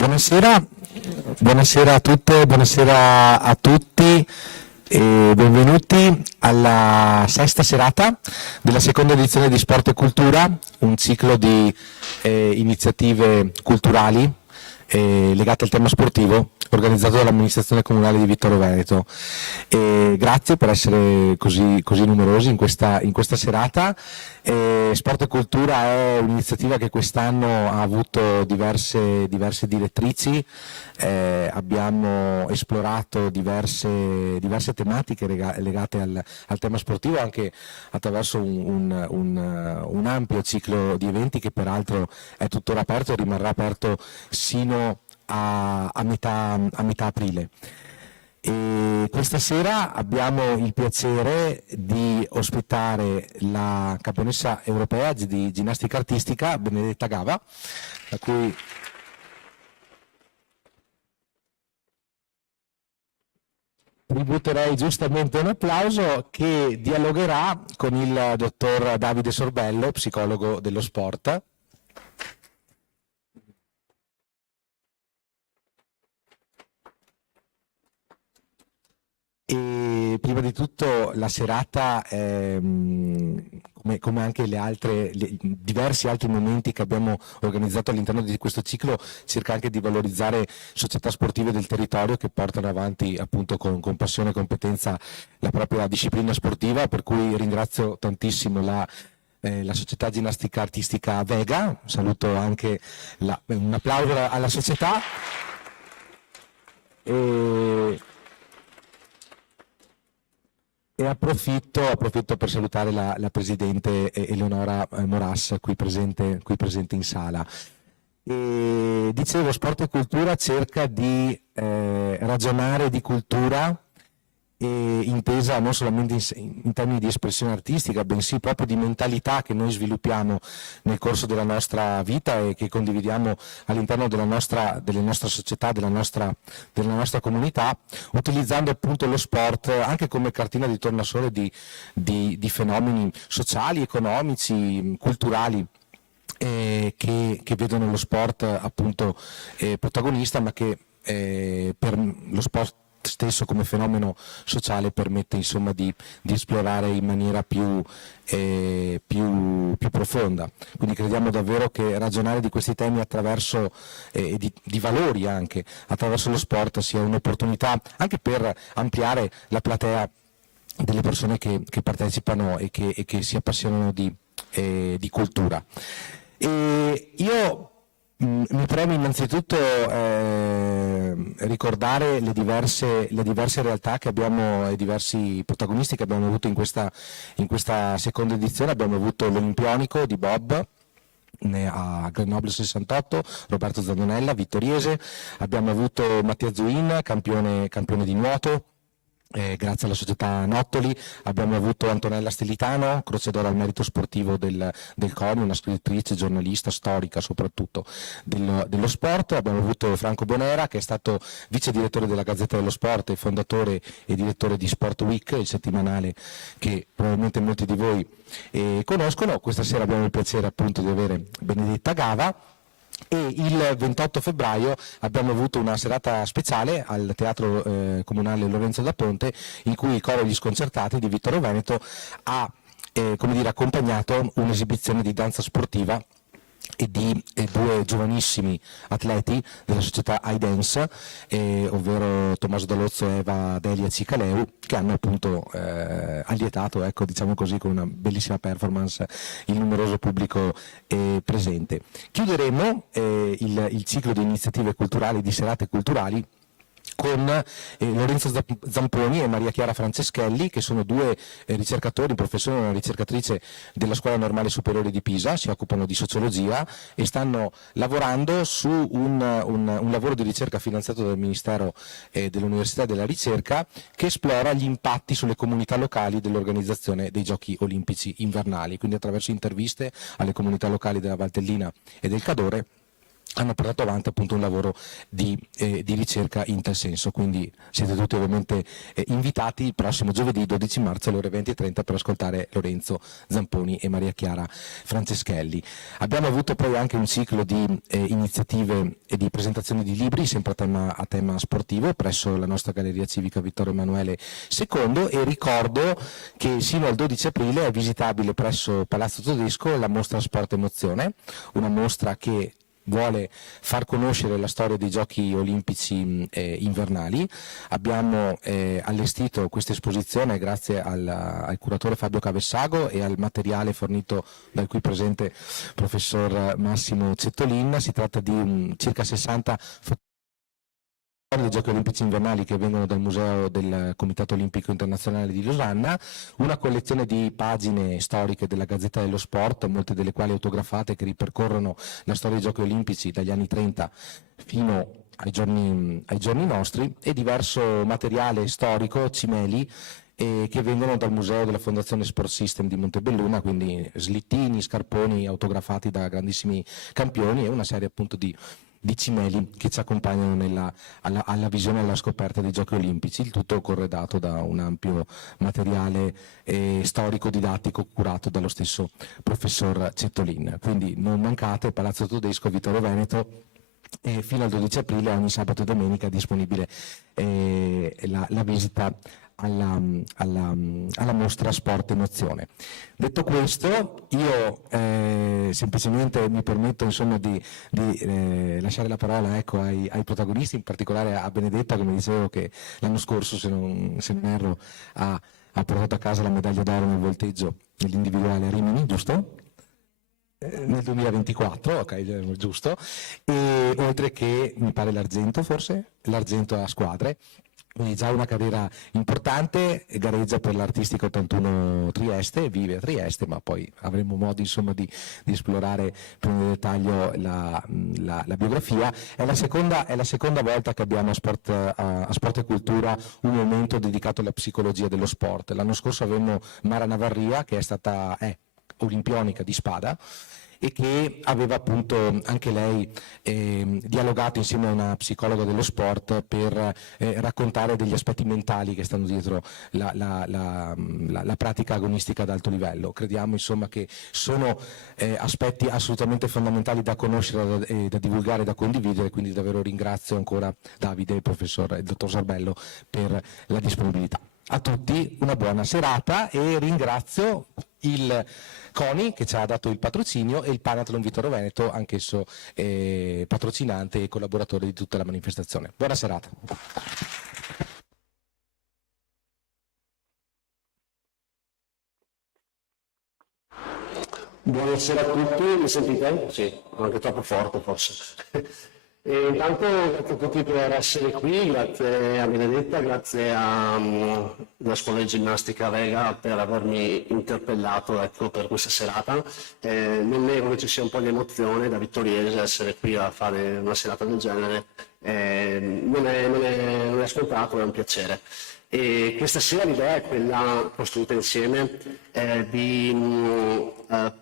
Buonasera, buonasera a tutte, buonasera a tutti e benvenuti alla sesta serata della seconda edizione di Sport e Cultura, un ciclo di iniziative culturali legate al tema sportivo organizzato dall'amministrazione comunale di Vittorio Veneto. Grazie per essere così numerosi in questa serata. Sport e Cultura è un'iniziativa che quest'anno ha avuto diverse direttrici. Abbiamo esplorato diverse tematiche legate al tema sportivo anche attraverso un ampio ciclo di eventi che peraltro è tuttora aperto e rimarrà aperto sino a metà aprile. E questa sera abbiamo il piacere di ospitare la campionessa europea di ginnastica artistica Benedetta Gava, a cui tributerei giustamente un applauso, che dialogherà con il dottor Davide Sorbello, psicologo dello sport. E prima di tutto la serata, come anche diversi altri momenti che abbiamo organizzato all'interno di questo ciclo, cerca anche di valorizzare società sportive del territorio che portano avanti appunto con passione e competenza la propria disciplina sportiva, per cui ringrazio tantissimo la società ginnastica artistica Vega. Saluto anche un applauso alla società. E approfitto per salutare la Presidente Eleonora Moras, qui presente in sala. E dicevo, Sport e Cultura cerca di ragionare di cultura, intesa non solamente in termini di espressione artistica, bensì proprio di mentalità che noi sviluppiamo nel corso della nostra vita e che condividiamo all'interno della nostra società, della nostra comunità, utilizzando appunto lo sport anche come cartina di tornasole di fenomeni sociali, economici, culturali, che vedono lo sport appunto protagonista, ma che per lo sport stesso come fenomeno sociale permette insomma di esplorare in maniera più profonda. Quindi crediamo davvero che ragionare di questi temi attraverso di valori anche attraverso lo sport sia un'opportunità anche per ampliare la platea delle persone che partecipano e che si appassionano di cultura. E io mi preme innanzitutto ricordare le diverse realtà che abbiamo e diversi protagonisti che abbiamo avuto in questa seconda edizione. Abbiamo avuto l'Olimpionico di Bob a Grenoble 68, Roberto Zandonella, vittoriese. Abbiamo avuto Mattia Zuin, campione di nuoto. Grazie alla società Nottoli. Abbiamo avuto Antonella Stellitano, croce d'oro al merito sportivo del CONI, una scrittrice, giornalista, storica soprattutto dello sport. Abbiamo avuto Franco Bonera, che è stato vice direttore della Gazzetta dello Sport e fondatore e direttore di Sport Week, il settimanale che probabilmente molti di voi conoscono. Questa sera abbiamo il piacere appunto di avere Benedetta Gava. E il 28 febbraio abbiamo avuto una serata speciale al Teatro Comunale Lorenzo da Ponte, in cui il Coro Gli Sconcertati di Vittorio Veneto ha accompagnato un'esibizione di danza sportiva e di due giovanissimi atleti della società iDance, ovvero Tommaso Dalozzo e Eva Delia Cicaleu, che hanno appunto allietato, ecco, diciamo così, con una bellissima performance il numeroso pubblico presente. Chiuderemo il ciclo di iniziative culturali, di serate culturali, con Lorenzo Zamponi e Maria Chiara Franceschelli, che sono due ricercatori, in professione una ricercatrice della Scuola Normale Superiore di Pisa, si occupano di sociologia e stanno lavorando su un lavoro di ricerca finanziato dal Ministero dell'Università e della Ricerca, che esplora gli impatti sulle comunità locali dell'organizzazione dei Giochi Olimpici invernali, quindi attraverso interviste alle comunità locali della Valtellina e del Cadore hanno portato avanti appunto un lavoro di ricerca in tal senso. Quindi siete tutti ovviamente invitati il prossimo giovedì 12 marzo alle ore 20:30 per ascoltare Lorenzo Zamponi e Maria Chiara Franceschelli. Abbiamo avuto poi anche un ciclo di iniziative e di presentazioni di libri sempre a tema sportivo presso la nostra Galleria Civica Vittorio Emanuele II, e ricordo che sino al 12 aprile è visitabile presso Palazzo Tedesco la mostra Sport Emozione, una mostra che vuole far conoscere la storia dei giochi olimpici invernali. Abbiamo allestito questa esposizione grazie al curatore Fabio Cavessago e al materiale fornito dal qui presente professor Massimo Cettolin. Si tratta di circa 60 dei Giochi Olimpici Invernali che vengono dal Museo del Comitato Olimpico Internazionale di Losanna, una collezione di pagine storiche della Gazzetta dello Sport, molte delle quali autografate, che ripercorrono la storia dei Giochi Olimpici dagli anni 30 fino ai giorni nostri, e diverso materiale storico, cimeli, che vengono dal Museo della Fondazione Sport System di Montebelluna, quindi slittini, scarponi autografati da grandissimi campioni, e una serie appunto di cimeli che ci accompagnano alla visione e alla scoperta dei Giochi Olimpici, il tutto corredato da un ampio materiale storico didattico curato dallo stesso professor Cettolin. Quindi non mancate, Palazzo Tedesco, Vittorio Veneto, e fino al 12 aprile ogni sabato e domenica è disponibile la visita alla mostra Sport Emozione. Detto questo, io semplicemente mi permetto insomma di lasciare la parola, ecco, ai protagonisti, in particolare a Benedetta, come dicevo, che l'anno scorso, se non erro, ha portato a casa la medaglia d'oro nel volteggio nell'individuale a Rimini, giusto? Nel 2024, ok, giusto, e oltre che mi pare l'argento, forse l'argento a squadre, quindi già una carriera importante. Gareggia per l'Artistica 81 Trieste, vive a Trieste, ma poi avremo modo insomma di esplorare più nel dettaglio la biografia. È la seconda volta che abbiamo a Sport e Cultura un momento dedicato alla psicologia dello sport. L'anno scorso avevamo Mara Navarria, che è olimpionica di spada, e che aveva appunto anche lei dialogato insieme a una psicologa dello sport per raccontare degli aspetti mentali che stanno dietro la pratica agonistica ad alto livello. Crediamo insomma che sono aspetti assolutamente fondamentali da conoscere, da divulgare, da condividere, quindi davvero ringrazio ancora Davide, il dottor Sorbello, per la disponibilità. A tutti una buona serata, e ringrazio il CONI che ci ha dato il patrocinio e il Panathlon Vittorio Veneto, anch'esso patrocinante e collaboratore di tutta la manifestazione. Buona serata. Buonasera a tutti, mi sentite? Sì, anche troppo forte forse. E intanto grazie a tutti per essere qui, grazie a Benedetta, grazie alla scuola di ginnastica Vega per avermi interpellato, ecco, per questa serata. Non nego che ci sia un po' di emozione da vittoriese essere qui a fare una serata del genere, non è scontato, è un piacere. E questa sera l'idea è quella costruita insieme di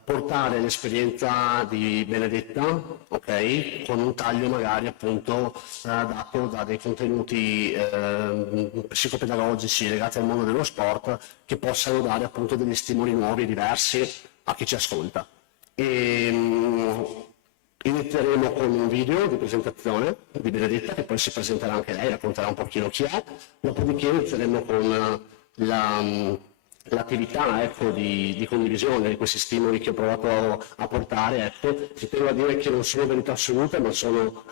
portare l'esperienza di Benedetta, ok, con un taglio magari appunto dato da dei contenuti psicopedagogici legati al mondo dello sport, che possano dare appunto degli stimoli nuovi e diversi a chi ci ascolta. Inizieremo con un video di presentazione di Benedetta, che poi si presenterà anche lei, racconterà un pochino chi è, dopodiché inizieremo con l'attività, ecco, di condivisione di questi stimoli che ho provato a portare. Ecco. Ci tengo a dire che non sono verità assolute, ma sono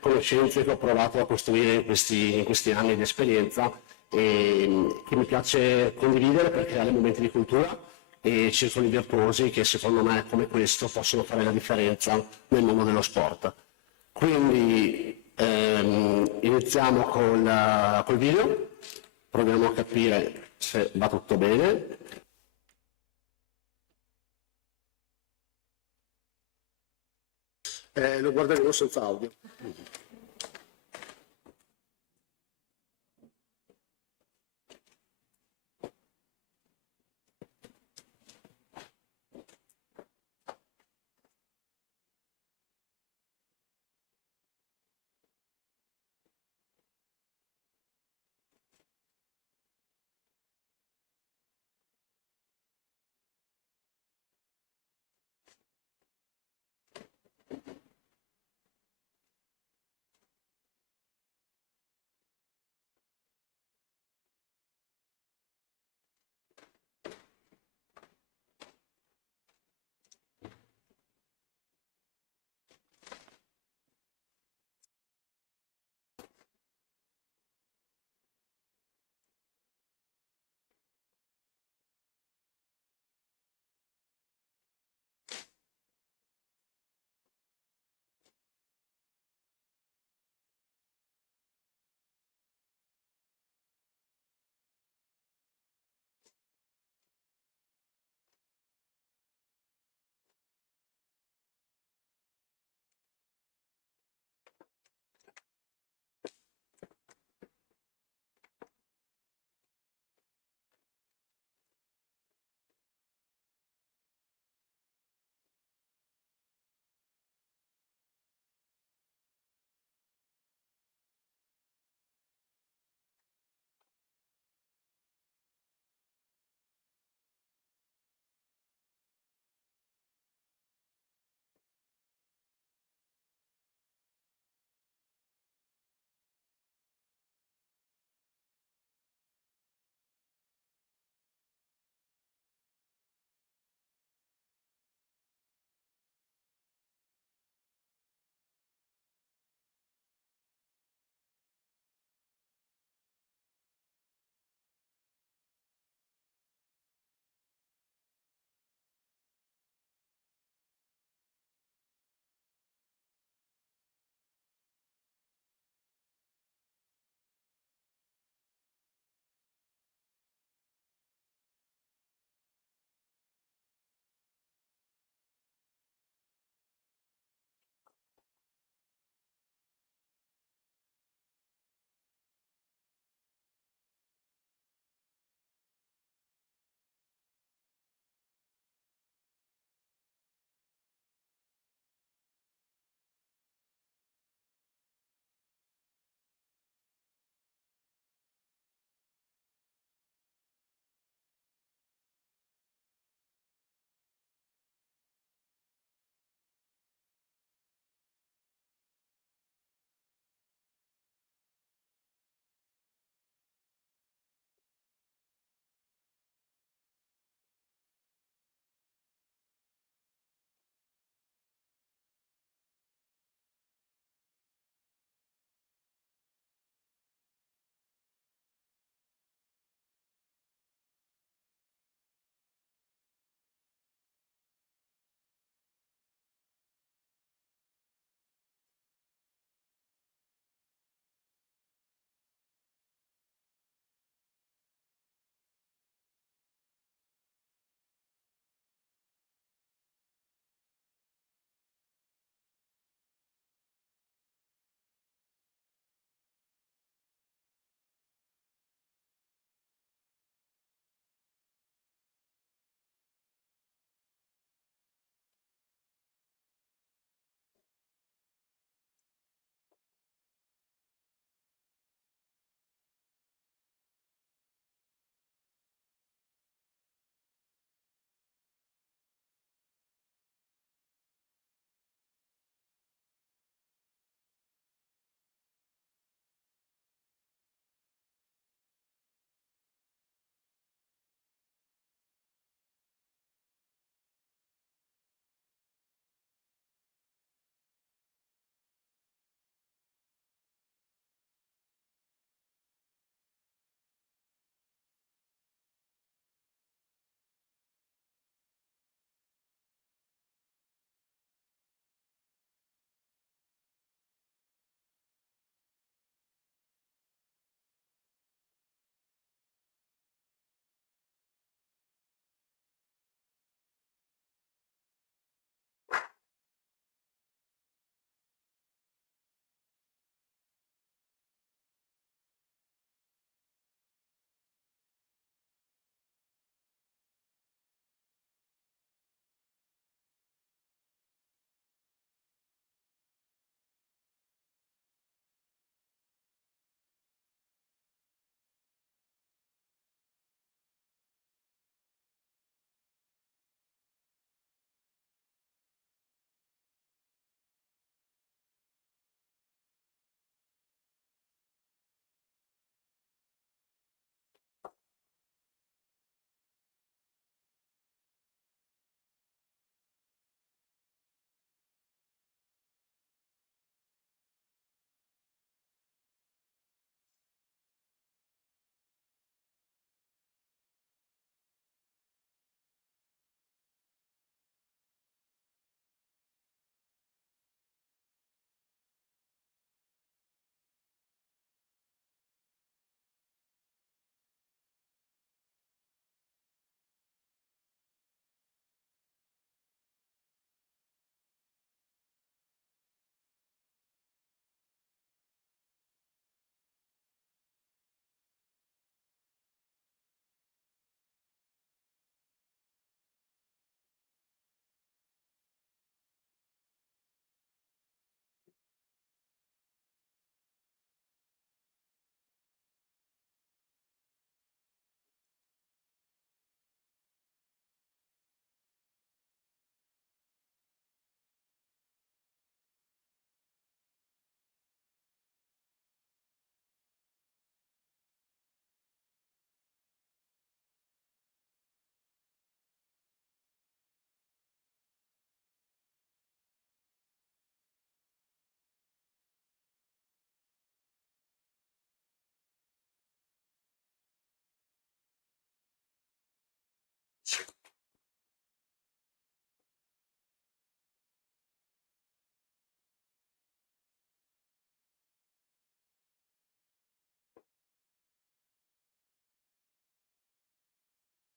conoscenze che ho provato a costruire in questi anni di esperienza, e che mi piace condividere per creare momenti di cultura e circoli virtuosi che secondo me, come questo, possono fare la differenza nel mondo dello sport. Quindi iniziamo col video, proviamo a capire se va tutto bene. Lo guarderemo senza audio.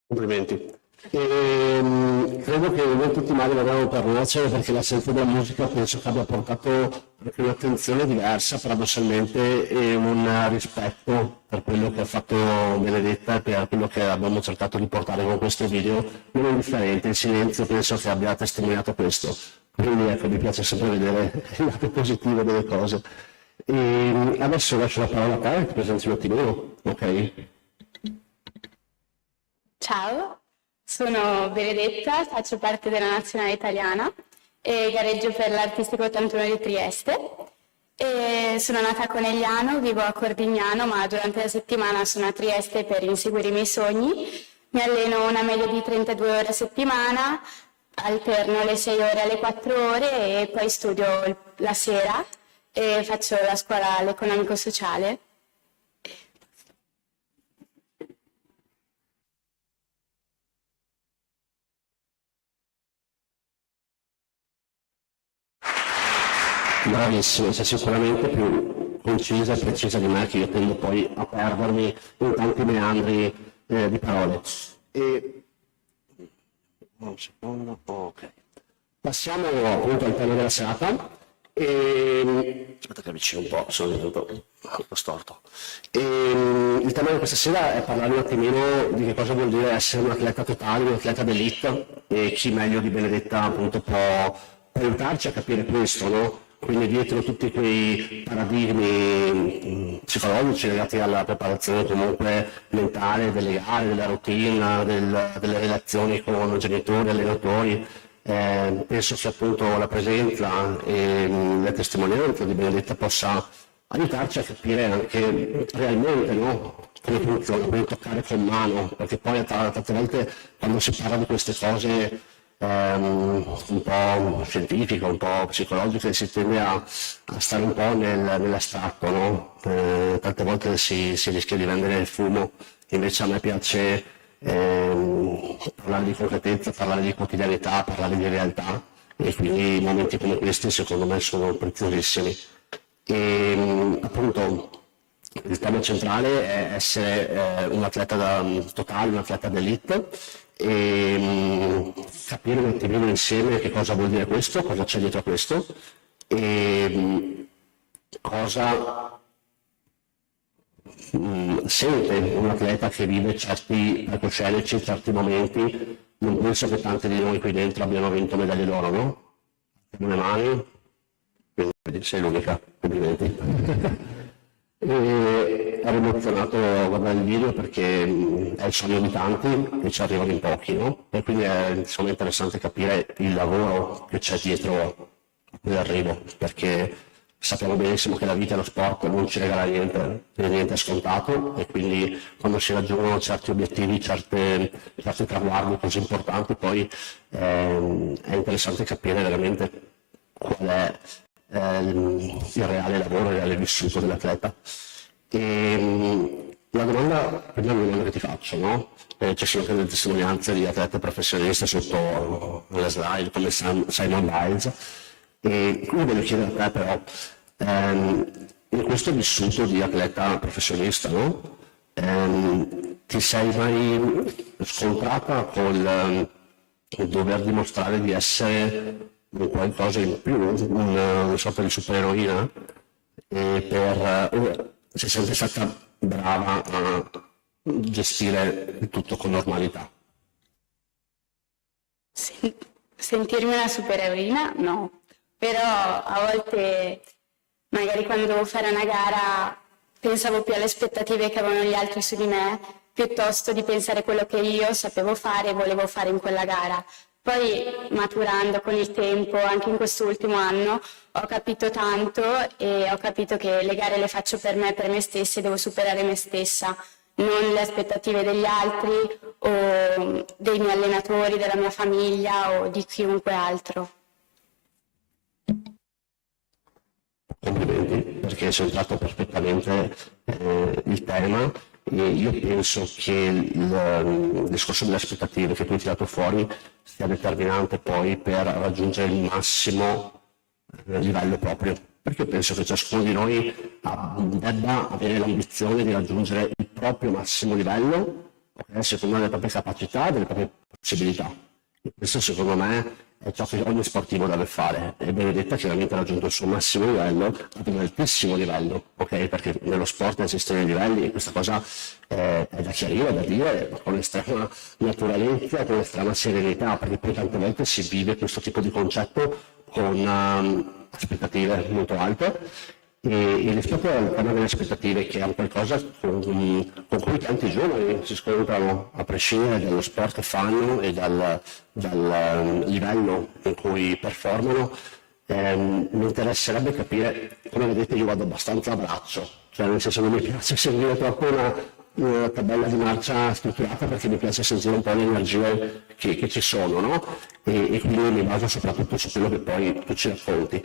Complimenti. Credo che non tutti mai verranno per nuocere, perché l'assenza della musica penso che abbia portato anche un'attenzione diversa paradossalmente e un rispetto per quello che ha fatto Benedetta e per quello che abbiamo cercato di portare con questo video, non indifferente. Il silenzio penso che abbia testimoniato questo, quindi ecco, mi piace sempre vedere il lato positivo delle cose. E adesso lascio la parola a te, ti presenti un attimino, ok? Ciao, sono Benedetta, faccio parte della nazionale italiana e gareggio per l'Artistico 81 di Trieste. E sono nata a Conegliano, vivo a Cordignano, ma durante la settimana sono a Trieste per inseguire i miei sogni. Mi alleno una media di 32 ore a settimana, alterno le 6 ore alle 4 ore e poi studio la sera e faccio la scuola all'economico-sociale. Bravissimo, sei sicuramente più concisa e precisa di me, che io tendo poi a perdermi in tanti meandri di parole. Un secondo, ok. Passiamo appunto al tema della serata. Aspetta che avvicino un po', sono venuto un po' storto. Il tema di questa sera è parlare un attimino di che cosa vuol dire essere un atleta totale, un atleta d'elite, e chi meglio di Benedetta appunto può aiutarci a capire questo, no? Quindi dietro tutti quei paradigmi psicologici legati alla preparazione comunque mentale delle gare, della routine, delle relazioni con genitori, allenatori, penso che appunto la presenza e la testimonianza di Benedetta possa aiutarci a capire anche realmente, no? Come funziona, come toccare con mano, perché poi tante volte quando si parla di queste cose un po' scientifico, un po' psicologico, e si tende a stare un po' nell'astratto, no? Tante volte si rischia di vendere il fumo, invece a me piace parlare di concretezza, parlare di quotidianità, parlare di realtà, e quindi momenti come questi secondo me sono preziosissimi. E appunto il tema centrale è essere un atleta totale, un atleta d'elite, e capire un attimino insieme che cosa vuol dire questo, cosa c'è dietro a questo, e cosa sente un atleta che vive certi palcoscenici, certi momenti. Non penso che tanti di noi qui dentro abbiano vinto medaglie d'oro, no? Con le mani, quindi sei l'unica, complimenti. E ero emozionato a guardare il video perché è il sogno di tanti e ci arrivano in pochi, no? E quindi è insomma interessante capire il lavoro che c'è dietro l'arrivo, perché sappiamo benissimo che la vita e lo sport non ci regala niente, niente è scontato, e quindi quando si raggiungono certi obiettivi, certi traguardi così importanti, poi è interessante capire veramente qual è il reale lavoro, il reale vissuto dell'atleta. La prima domanda che ti faccio, no? Ci sono anche delle testimonianze di atleti professionisti sotto le slide come Simon Biles, e quindi voglio chiedere a te però, in questo vissuto di atleta professionista, no? Ti sei mai scontrata col dover dimostrare di essere qualcosa in più, una sorta di supereroina, sei sempre stata brava a gestire il tutto con normalità? Sentirmi una supereroina? No, però a volte magari quando dovevo fare una gara pensavo più alle aspettative che avevano gli altri su di me, piuttosto di pensare quello che io sapevo fare e volevo fare in quella gara. Poi maturando con il tempo, anche in quest'ultimo anno, ho capito tanto e ho capito che le gare le faccio per me stessa, e devo superare me stessa, non le aspettative degli altri o dei miei allenatori, della mia famiglia o di chiunque altro. Complimenti, perché hai centrato perfettamente il tema. E io penso che il discorso delle aspettative che tu hai tirato fuori sia determinante poi per raggiungere il massimo livello proprio, perché io penso che ciascuno di noi debba avere l'ambizione di raggiungere il proprio massimo livello, a seconda delle proprie capacità e delle proprie possibilità. E questo secondo me è ciò che ogni sportivo deve fare. E Benedetta chiaramente ha raggiunto il suo massimo livello, ad un altissimo livello, ok? Perché nello sport esistono i livelli e questa cosa è da chiarire, da dire, ma con estrema naturalezza, con estrema serenità, perché poi tante volte si vive questo tipo di concetto con aspettative molto alte. E rispetto al tema delle aspettative, che è un qualcosa con cui tanti giovani si scontrano, a prescindere dallo sport che fanno e dal livello in cui performano, mi interesserebbe capire, come vedete io vado abbastanza a braccio, cioè nel senso non mi piace seguire troppo una tabella di marcia strutturata, perché mi piace sentire un po' le energie che ci sono, no? E quindi mi baso soprattutto su quello che poi tu ci racconti.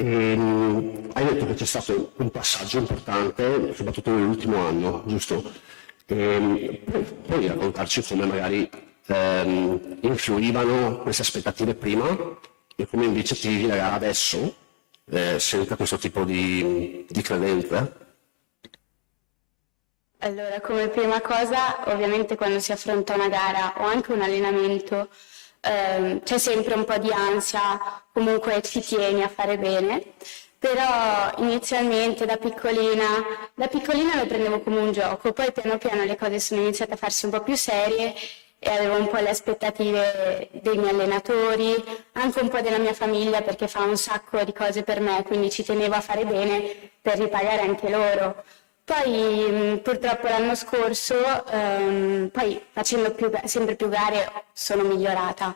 Hai detto che c'è stato un passaggio importante, soprattutto nell'ultimo anno, giusto? Puoi raccontarci come magari influivano queste aspettative prima e come invece ti vivi la gara adesso, senza questo tipo di credenze? Allora, come prima cosa, ovviamente quando si affronta una gara o anche un allenamento, c'è sempre un po' di ansia, comunque ci tieni a fare bene, però inizialmente da piccolina lo prendevo come un gioco, poi piano piano le cose sono iniziate a farsi un po' più serie e avevo un po' le aspettative dei miei allenatori, anche un po' della mia famiglia, perché fa un sacco di cose per me, quindi ci tenevo a fare bene per ripagare anche loro. Poi purtroppo l'anno scorso, poi facendo sempre più gare, sono migliorata.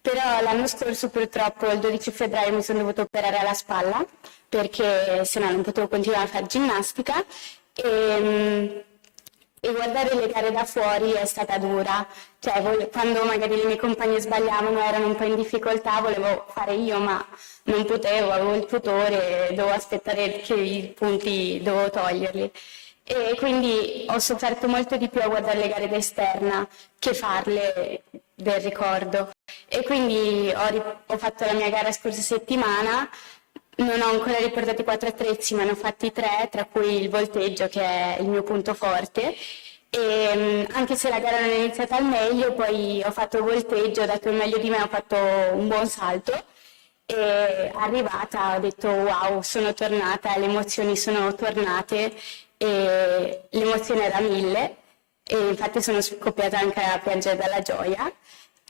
Però l'anno scorso purtroppo il 12 febbraio mi sono dovuta operare alla spalla, perché se no non potevo continuare a fare ginnastica. E guardare le gare da fuori è stata dura, cioè quando magari le mie compagne sbagliavano, erano un po' in difficoltà, volevo fare io ma non potevo, avevo il tutore, dovevo aspettare che i punti dovevo toglierli e quindi ho sofferto molto di più a guardare le gare da esterna che farle del ricordo e quindi ho fatto la mia gara scorsa settimana. Non ho ancora riportato i 4 attrezzi, ma ne ho fatti 3, tra cui il volteggio che è il mio punto forte. E, anche se la gara non è iniziata al meglio, poi ho fatto il volteggio, ho dato il meglio di me, ho fatto un buon salto e arrivata ho detto wow, sono tornata, le emozioni sono tornate e l'emozione era 1000 e infatti sono scoppiata anche a piangere dalla gioia.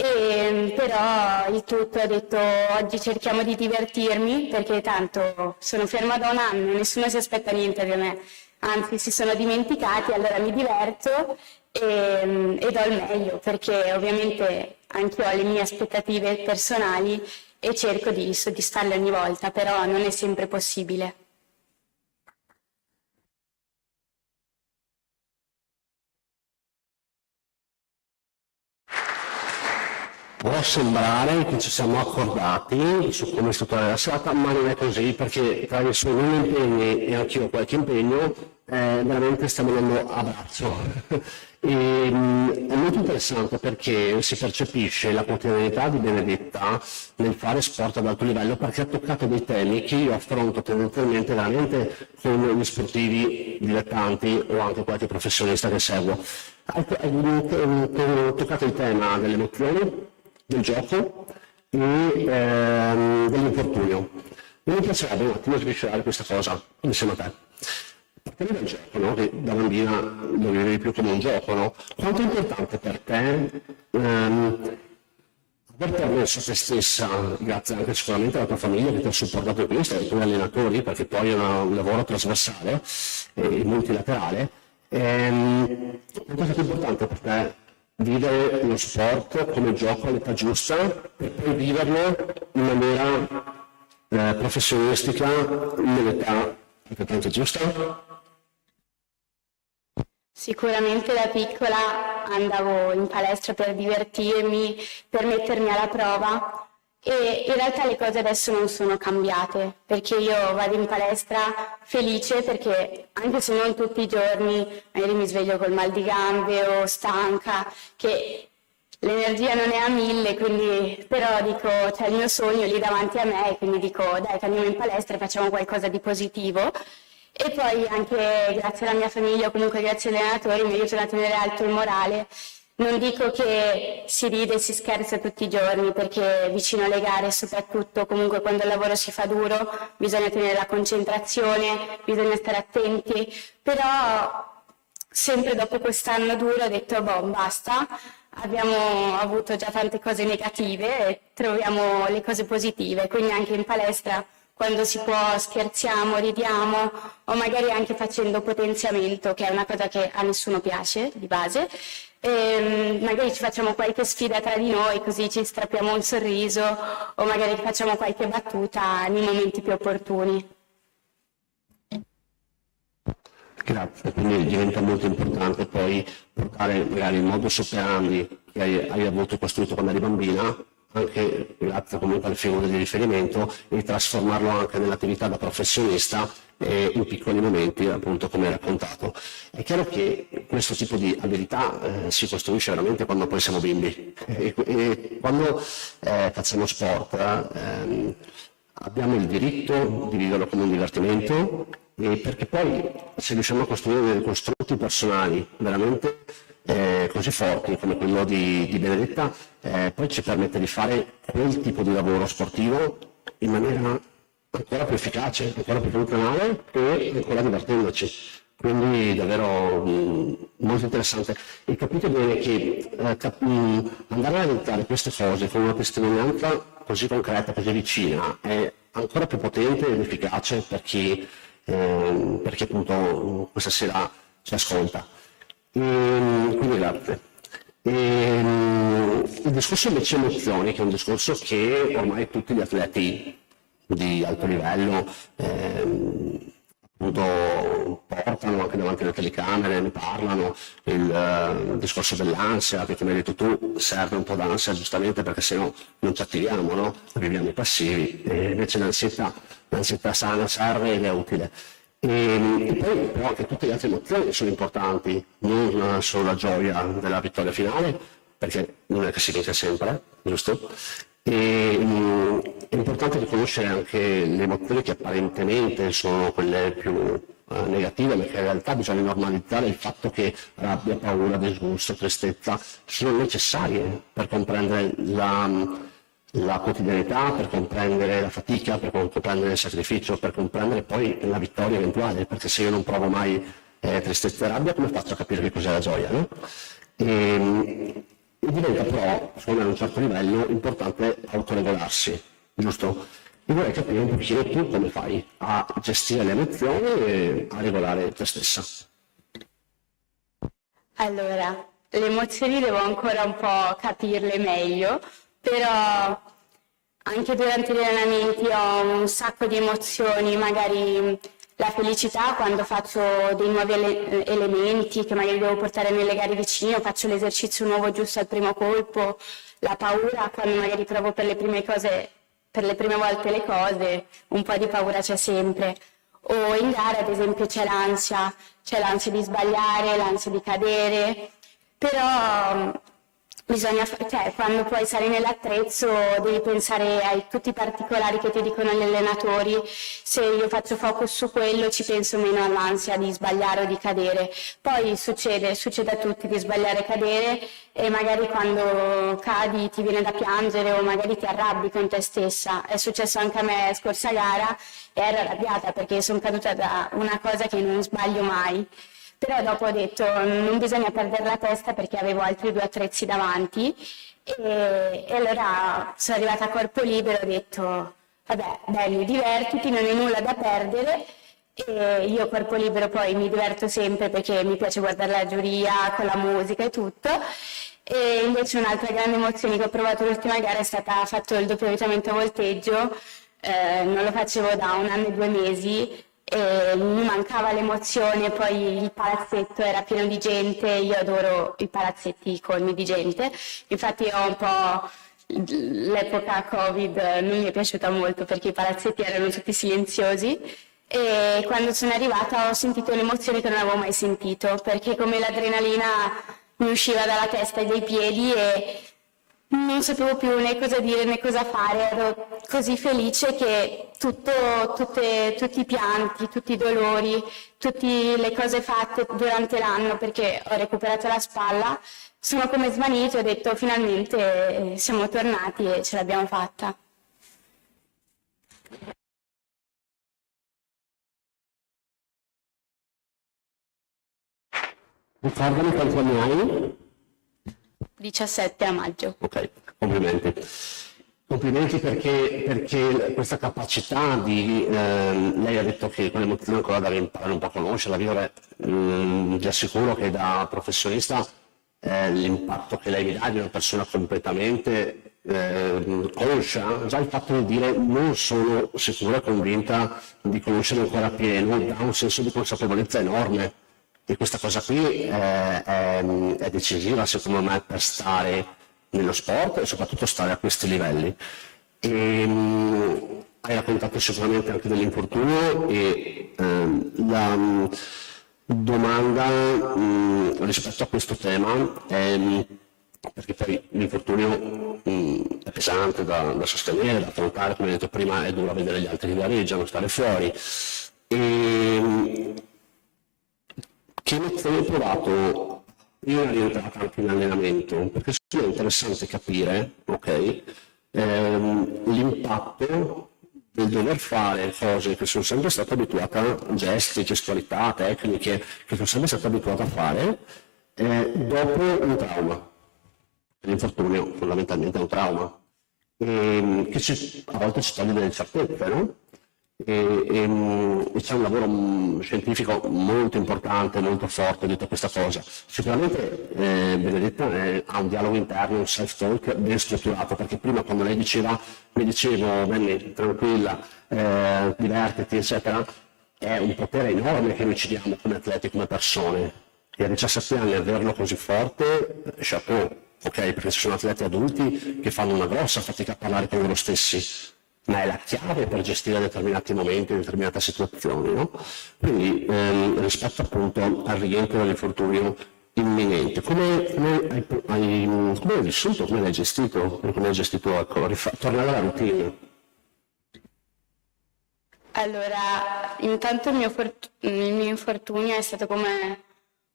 Però il tutto ho detto oggi cerchiamo di divertirmi perché tanto sono ferma da un anno, nessuno si aspetta niente da me, anzi si sono dimenticati, allora mi diverto e do il meglio perché ovviamente anche io ho le mie aspettative personali e cerco di soddisfarle ogni volta, però non è sempre possibile. Può sembrare che ci siamo accordati su come strutturare la serata, ma non è così perché tra i suoi non impegni e anch'io ho qualche impegno, veramente stiamo andando a braccio. È molto interessante perché si percepisce la quotidianità di Benedetta nel fare sport ad alto livello perché ha toccato dei temi che io affronto tendenzialmente veramente con gli sportivi dilettanti o anche qualche professionista che seguo. Ha toccato il tema delle emozioni, del gioco e dell'infortunio. Mi piacerebbe un attimo sviscerare questa cosa insieme a te. Partiamo dal gioco, no? Che da bambina lo vivevi più come un gioco, no? Quanto è importante per te aver permesso a te stessa, grazie anche sicuramente alla tua famiglia che ti ha supportato in questo, ai tuoi allenatori, perché poi è un lavoro trasversale e multilaterale, quanto è stato importante per te vivere lo sport come gioco all'età giusta per poi viverlo in maniera professionistica nell'età altrettanto giusta? Sicuramente da piccola andavo in palestra per divertirmi, per mettermi alla prova e in realtà le cose adesso non sono cambiate perché io vado in palestra felice perché anche se non tutti i giorni magari mi sveglio col mal di gambe o stanca, che l'energia non è a 1000, quindi però dico c'è il mio sogno lì davanti a me e quindi dico dai andiamo in palestra e facciamo qualcosa di positivo. E poi anche grazie alla mia famiglia o comunque grazie agli allenatori mi aiutano a tenere alto il morale. Non dico che si ride e si scherza tutti i giorni, perché vicino alle gare, soprattutto comunque quando il lavoro si fa duro, bisogna tenere la concentrazione, bisogna stare attenti, però sempre dopo quest'anno duro ho detto boh, basta, abbiamo avuto già tante cose negative e troviamo le cose positive, quindi anche in palestra quando si può scherziamo, ridiamo o magari anche facendo potenziamento, che è una cosa che a nessuno piace di base. E magari ci facciamo qualche sfida tra di noi, così ci strappiamo un sorriso o magari facciamo qualche battuta nei momenti più opportuni. Grazie, quindi diventa molto importante poi portare magari il modus operandi che hai avuto e costruito quando eri bambina, anche grazie comunque alle figure di riferimento, e trasformarlo anche nell'attività da professionista in piccoli momenti, appunto come hai raccontato. È chiaro che questo tipo di abilità si costruisce veramente quando poi siamo bimbi e quando facciamo sport abbiamo il diritto di viverlo come un divertimento, perché poi se riusciamo a costruire dei costrutti personali veramente così forti come quello di Benedetta, poi ci permette di fare quel tipo di lavoro sportivo in maniera ancora più efficace, ancora più funzionale e ancora divertendoci. Quindi davvero molto interessante. E capite bene che andare a realizzare queste cose con una testimonianza così concreta, così vicina, è ancora più potente ed efficace perché appunto questa sera ci ascolta. Quindi grazie. Il discorso invece emozioni, che è un discorso che ormai tutti gli atleti di alto livello appunto portano anche davanti alle telecamere, ne parlano, il discorso dell'ansia, che come hai detto tu serve un po' d'ansia giustamente perché sennò non ci attiviamo, no? Viviamo i passivi, e invece l'ansietà sana serve ed è utile. E poi però anche tutte le altre emozioni sono importanti, non solo la gioia della vittoria finale, perché non è che si vince sempre, giusto? È importante riconoscere anche le emozioni che apparentemente sono quelle più negative, perché in realtà bisogna normalizzare il fatto che rabbia, paura, disgusto, tristezza sono necessarie per comprendere la quotidianità, per comprendere la fatica, per comprendere il sacrificio, per comprendere poi la vittoria eventuale, perché se io non provo mai tristezza e rabbia, come faccio a capire che cos'è la gioia, no? E diventa però, secondo me, a un certo livello, importante autoregolarsi, giusto? E vorrei capire un pochino tu come fai a gestire le emozioni e a regolare te stessa. Allora, le emozioni devo ancora un po' capirle meglio, però anche durante gli allenamenti ho un sacco di emozioni, magari la felicità quando faccio dei nuovi elementi che magari devo portare nelle gare vicino, faccio l'esercizio nuovo giusto al primo colpo, la paura quando magari provo per le prime volte le cose, un po' di paura c'è sempre. O in gara ad esempio c'è l'ansia di sbagliare, l'ansia di cadere, però quando poi sali nell'attrezzo devi pensare a tutti i particolari che ti dicono gli allenatori. Se io faccio focus su quello ci penso meno all'ansia di sbagliare o di cadere. Poi succede a tutti di sbagliare e cadere, e magari quando cadi ti viene da piangere o magari ti arrabbi con te stessa. È successo anche a me scorsa gara e ero arrabbiata perché sono caduta da una cosa che non sbaglio mai. Però dopo ho detto non bisogna perdere la testa perché avevo altri 2 attrezzi davanti e allora sono arrivata a corpo libero e ho detto vabbè, bello, divertiti, non hai nulla da perdere. E io a corpo libero poi mi diverto sempre perché mi piace guardare la giuria con la musica e tutto. E invece un'altra grande emozione che ho provato l'ultima gara è stata fatto il doppio avvitamento a volteggio, non lo facevo da 1 anno e 2 mesi. E mi mancava l'emozione, poi il palazzetto era pieno di gente, io adoro i palazzetti colmi di gente, infatti ho un po' l'epoca Covid non mi è piaciuta molto perché i palazzetti erano tutti silenziosi, e quando sono arrivata ho sentito un'emozione che non avevo mai sentito, perché come l'adrenalina mi usciva dalla testa e dai piedi e non sapevo più né cosa dire né cosa fare, ero così felice che tutti i pianti, tutti i dolori, tutte le cose fatte durante l'anno, perché ho recuperato la spalla, sono come svanite, ho detto finalmente siamo tornati e ce l'abbiamo fatta. Ricordami quanti anni hai? 17 a maggio. Ok, complimenti. Complimenti perché questa capacità di, lei ha detto che con l'emozione ancora deve imparare un po' a conoscerla, vivere, vi assicuro che da professionista l'impatto che lei mi dà di una persona completamente conscia, già il fatto di dire non sono sicura e convinta di conoscere ancora pieno, dà un senso di consapevolezza enorme. E questa cosa qui è decisiva secondo me per stare nello sport e soprattutto stare a questi livelli. Hai raccontato sicuramente anche dell'infortunio e la domanda rispetto a questo tema è, perché poi l'infortunio è pesante da sostenere, da affrontare, come ho detto prima è duro vedere gli altri che gareggiano, stare fuori. Che emozione hai provato? Io ero rientrata anche in allenamento, perché è interessante capire, ok, l'impatto del dover fare cose che sono sempre stata abituata, gesti, gestualità, tecniche, che sono sempre stata abituata a fare, dopo un trauma. L'infortunio fondamentalmente è un trauma, che a volte ci toglie delle certezze, no? E c'è un lavoro scientifico molto importante, molto forte dietro a questa cosa. Sicuramente Benedetta ha un dialogo interno, un self-talk ben strutturato, perché prima quando lei mi dicevo, Benny, tranquilla, divertiti, eccetera, è un potere enorme che noi ci diamo come atleti, come persone. E a 17 anni averlo così forte, chapeau, ok? Perché ci sono atleti adulti che fanno una grossa fatica a parlare con loro stessi, ma è la chiave per gestire determinati momenti, determinate situazioni, no? Quindi rispetto appunto al rientro dell'infortunio imminente, come hai vissuto, come l'hai gestito, come hai gestito tornare alla routine? Allora, intanto il mio infortunio è stato come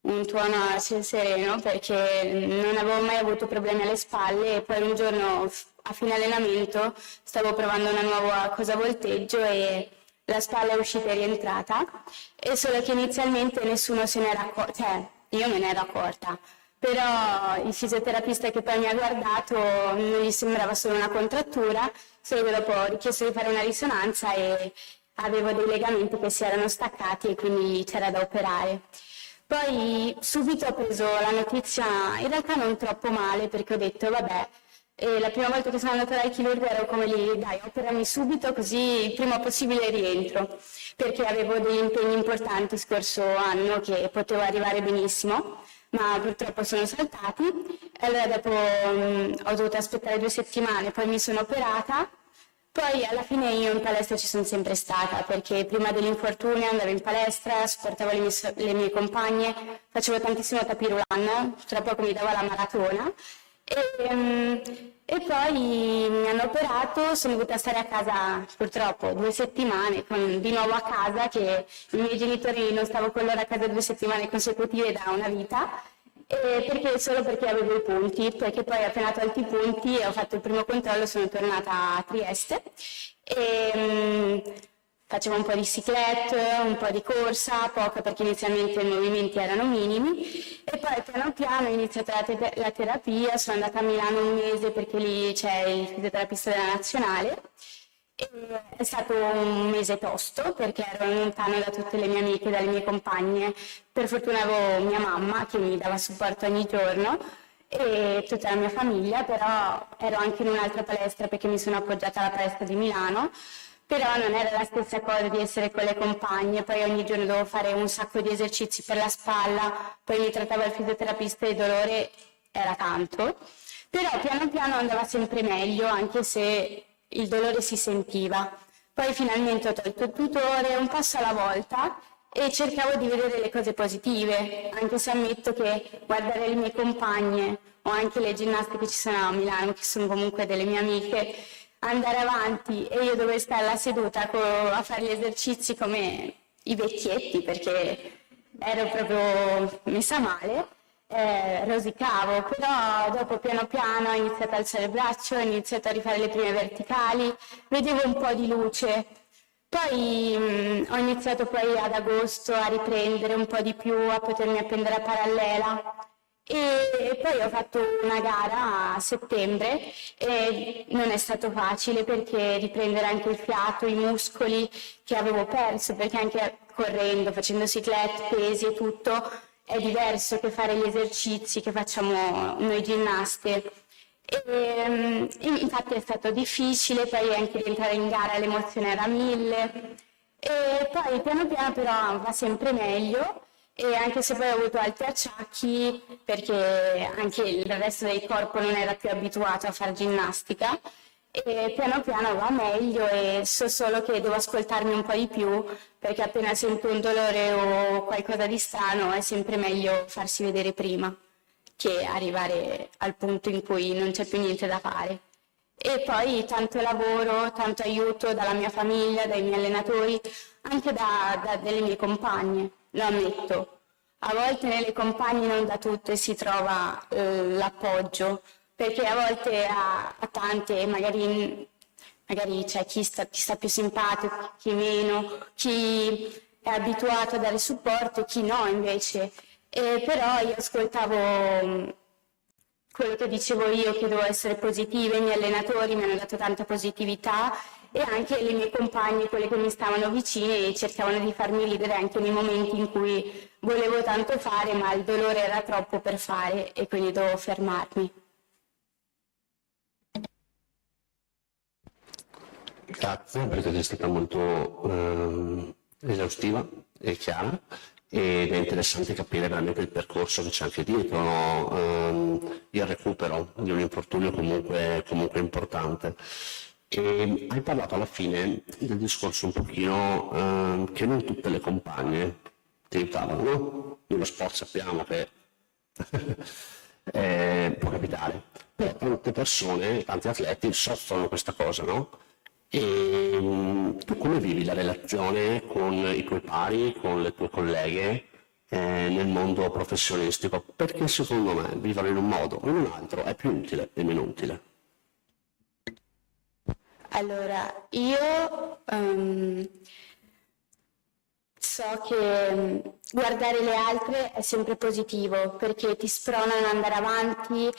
un tuono a ciel sereno, perché non avevo mai avuto problemi alle spalle e poi un giorno a fine allenamento stavo provando una nuova cosa a volteggio e la spalla è uscita e rientrata, e solo che inizialmente nessuno se n'era accorto, cioè io me ne ero accorta, però il fisioterapista che poi mi ha guardato non gli sembrava solo una contrattura, solo che dopo ho richiesto di fare una risonanza e avevo dei legamenti che si erano staccati e quindi c'era da operare. Poi subito ho preso la notizia, in realtà non troppo male, perché ho detto vabbè, la prima volta che sono andata dal chirurgo ero come lì, dai, operami subito così il prima possibile rientro, perché avevo degli impegni importanti scorso anno che potevo arrivare benissimo, ma purtroppo sono saltati. Allora dopo ho dovuto aspettare 2 settimane, poi mi sono operata. Poi alla fine io in palestra ci sono sempre stata, perché prima dell'infortunio andavo in palestra, supportavo le mie compagne, facevo tantissimo tapirulan, tra poco mi dava la maratona e poi mi hanno operato, sono dovuta stare a casa purtroppo 2 settimane, di nuovo a casa, che i miei genitori non stavo con loro a casa 2 settimane consecutive da una vita. Solo perché avevo i punti, perché poi appena tolti i punti ho fatto il primo controllo, sono tornata a Trieste e facevo un po' di cyclette, un po' di corsa, poco perché inizialmente i movimenti erano minimi, e poi piano piano ho iniziato la terapia, sono andata a Milano un mese perché lì c'è il fisioterapista della nazionale. È stato un mese tosto perché ero lontano da tutte le mie amiche, dalle mie compagne. Per fortuna avevo mia mamma che mi dava supporto ogni giorno e tutta la mia famiglia, però ero anche in un'altra palestra perché mi sono appoggiata alla palestra di Milano, però non era la stessa cosa di essere con le compagne, poi ogni giorno dovevo fare un sacco di esercizi per la spalla, poi mi trattava il fisioterapista e il dolore era tanto, però piano piano andava sempre meglio, anche se il dolore si sentiva. Poi finalmente ho tolto il tutore, un passo alla volta, e cercavo di vedere le cose positive, anche se ammetto che guardare le mie compagne o anche le ginnaste che ci sono a Milano, che sono comunque delle mie amiche, andare avanti e io dovevo stare là seduta a fare gli esercizi come i vecchietti perché ero proprio messa male, rosicavo, però dopo piano piano ho iniziato a alzare il braccio, ho iniziato a rifare le prime verticali, vedevo un po' di luce. Poi ho iniziato poi ad agosto a riprendere un po' di più, a potermi appendere a parallela e poi ho fatto una gara a settembre e non è stato facile perché riprendere anche il fiato, i muscoli che avevo perso, perché anche correndo, facendo cyclette, pesi e tutto è diverso che fare gli esercizi che facciamo noi ginnaste. Infatti è stato difficile, poi anche rientrare in gara l'emozione era 1000 e poi piano piano però va sempre meglio e anche se poi ho avuto altri acciacchi perché anche il resto del corpo non era più abituato a fare ginnastica e piano piano va meglio e so solo che devo ascoltarmi un po' di più perché appena sento un dolore o qualcosa di strano è sempre meglio farsi vedere prima che arrivare al punto in cui non c'è più niente da fare. E poi tanto lavoro, tanto aiuto dalla mia famiglia, dai miei allenatori, anche delle mie compagne, lo ammetto. A volte nelle compagne non da tutte si trova l'appoggio, perché a volte a tante magari c'è chi sta più simpatico, chi meno, chi è abituato a dare supporto e chi no invece. Però io ascoltavo quello che dicevo io, che devo essere positiva, i miei allenatori mi hanno dato tanta positività e anche le mie compagne, quelle che mi stavano vicine, e cercavano di farmi ridere anche nei momenti in cui volevo tanto fare, ma il dolore era troppo per fare e quindi dovevo fermarmi. Grazie, perché è stata molto esaustiva e chiara ed è interessante capire veramente il percorso che c'è anche dietro, il recupero di un infortunio comunque importante. E hai parlato alla fine del discorso un pochino che non tutte le compagne ti aiutavano, no? Nello sport sappiamo che può capitare, però tante persone, tanti atleti soffrono questa cosa, no? E tu come vivi la relazione con i tuoi pari, con le tue colleghe nel mondo professionistico? Perché secondo me vivere in un modo o in un altro è più utile e meno utile. Allora, io so che guardare le altre è sempre positivo perché ti spronano ad andare avanti,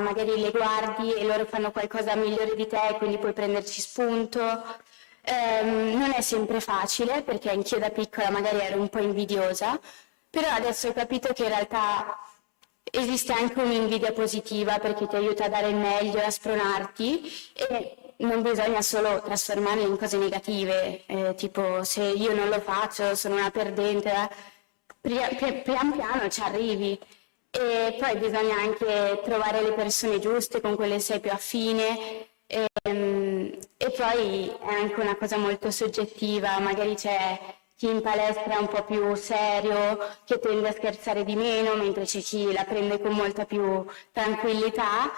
magari le guardi e loro fanno qualcosa migliore di te, quindi puoi prenderci spunto. Non è sempre facile perché anch'io da piccola magari ero un po' invidiosa, però adesso ho capito che in realtà esiste anche un'invidia positiva perché ti aiuta a dare il meglio, a spronarti e non bisogna solo trasformarle in cose negative, tipo se io non lo faccio sono una perdente, pian piano ci arrivi e poi bisogna anche trovare le persone giuste con quelle sei più affine e poi è anche una cosa molto soggettiva, magari c'è chi in palestra è un po' più serio, che tende a scherzare di meno, mentre c'è chi la prende con molta più tranquillità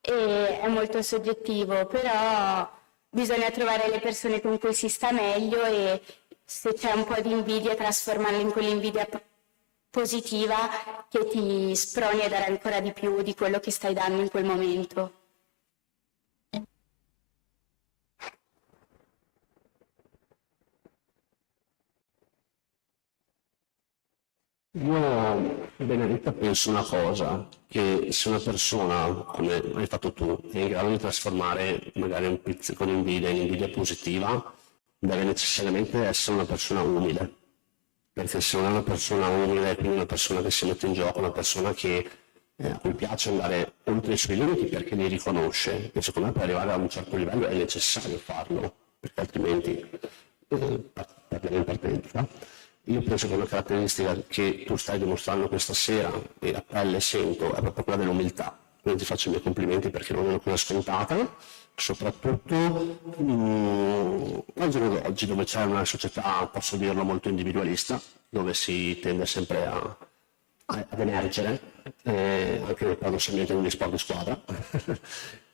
e è molto soggettivo, però bisogna trovare le persone con cui si sta meglio e se c'è un po' di invidia trasformarla in quell'invidia positiva che ti sproni a dare ancora di più di quello che stai dando in quel momento. Io, Benedetta, penso una cosa, che se una persona, come hai fatto tu, è in grado di trasformare magari un pizzico di invidia in invidia positiva, deve necessariamente essere una persona umile. Perché se non è una persona umile, quindi una persona che si mette in gioco, una persona che a cui piace andare oltre i suoi limiti perché li riconosce, e secondo me per arrivare a un certo livello è necessario farlo, perché altrimenti perdiamo in partenza. Io penso che una caratteristica che tu stai dimostrando questa sera e a pelle sento è proprio quella dell'umiltà. Quindi ti faccio i miei complimenti perché non è una cosa scontata, soprattutto al giorno d'oggi dove c'è una società, posso dirlo, molto individualista, dove si tende sempre ad emergere, anche paradossalmente negli sport di squadra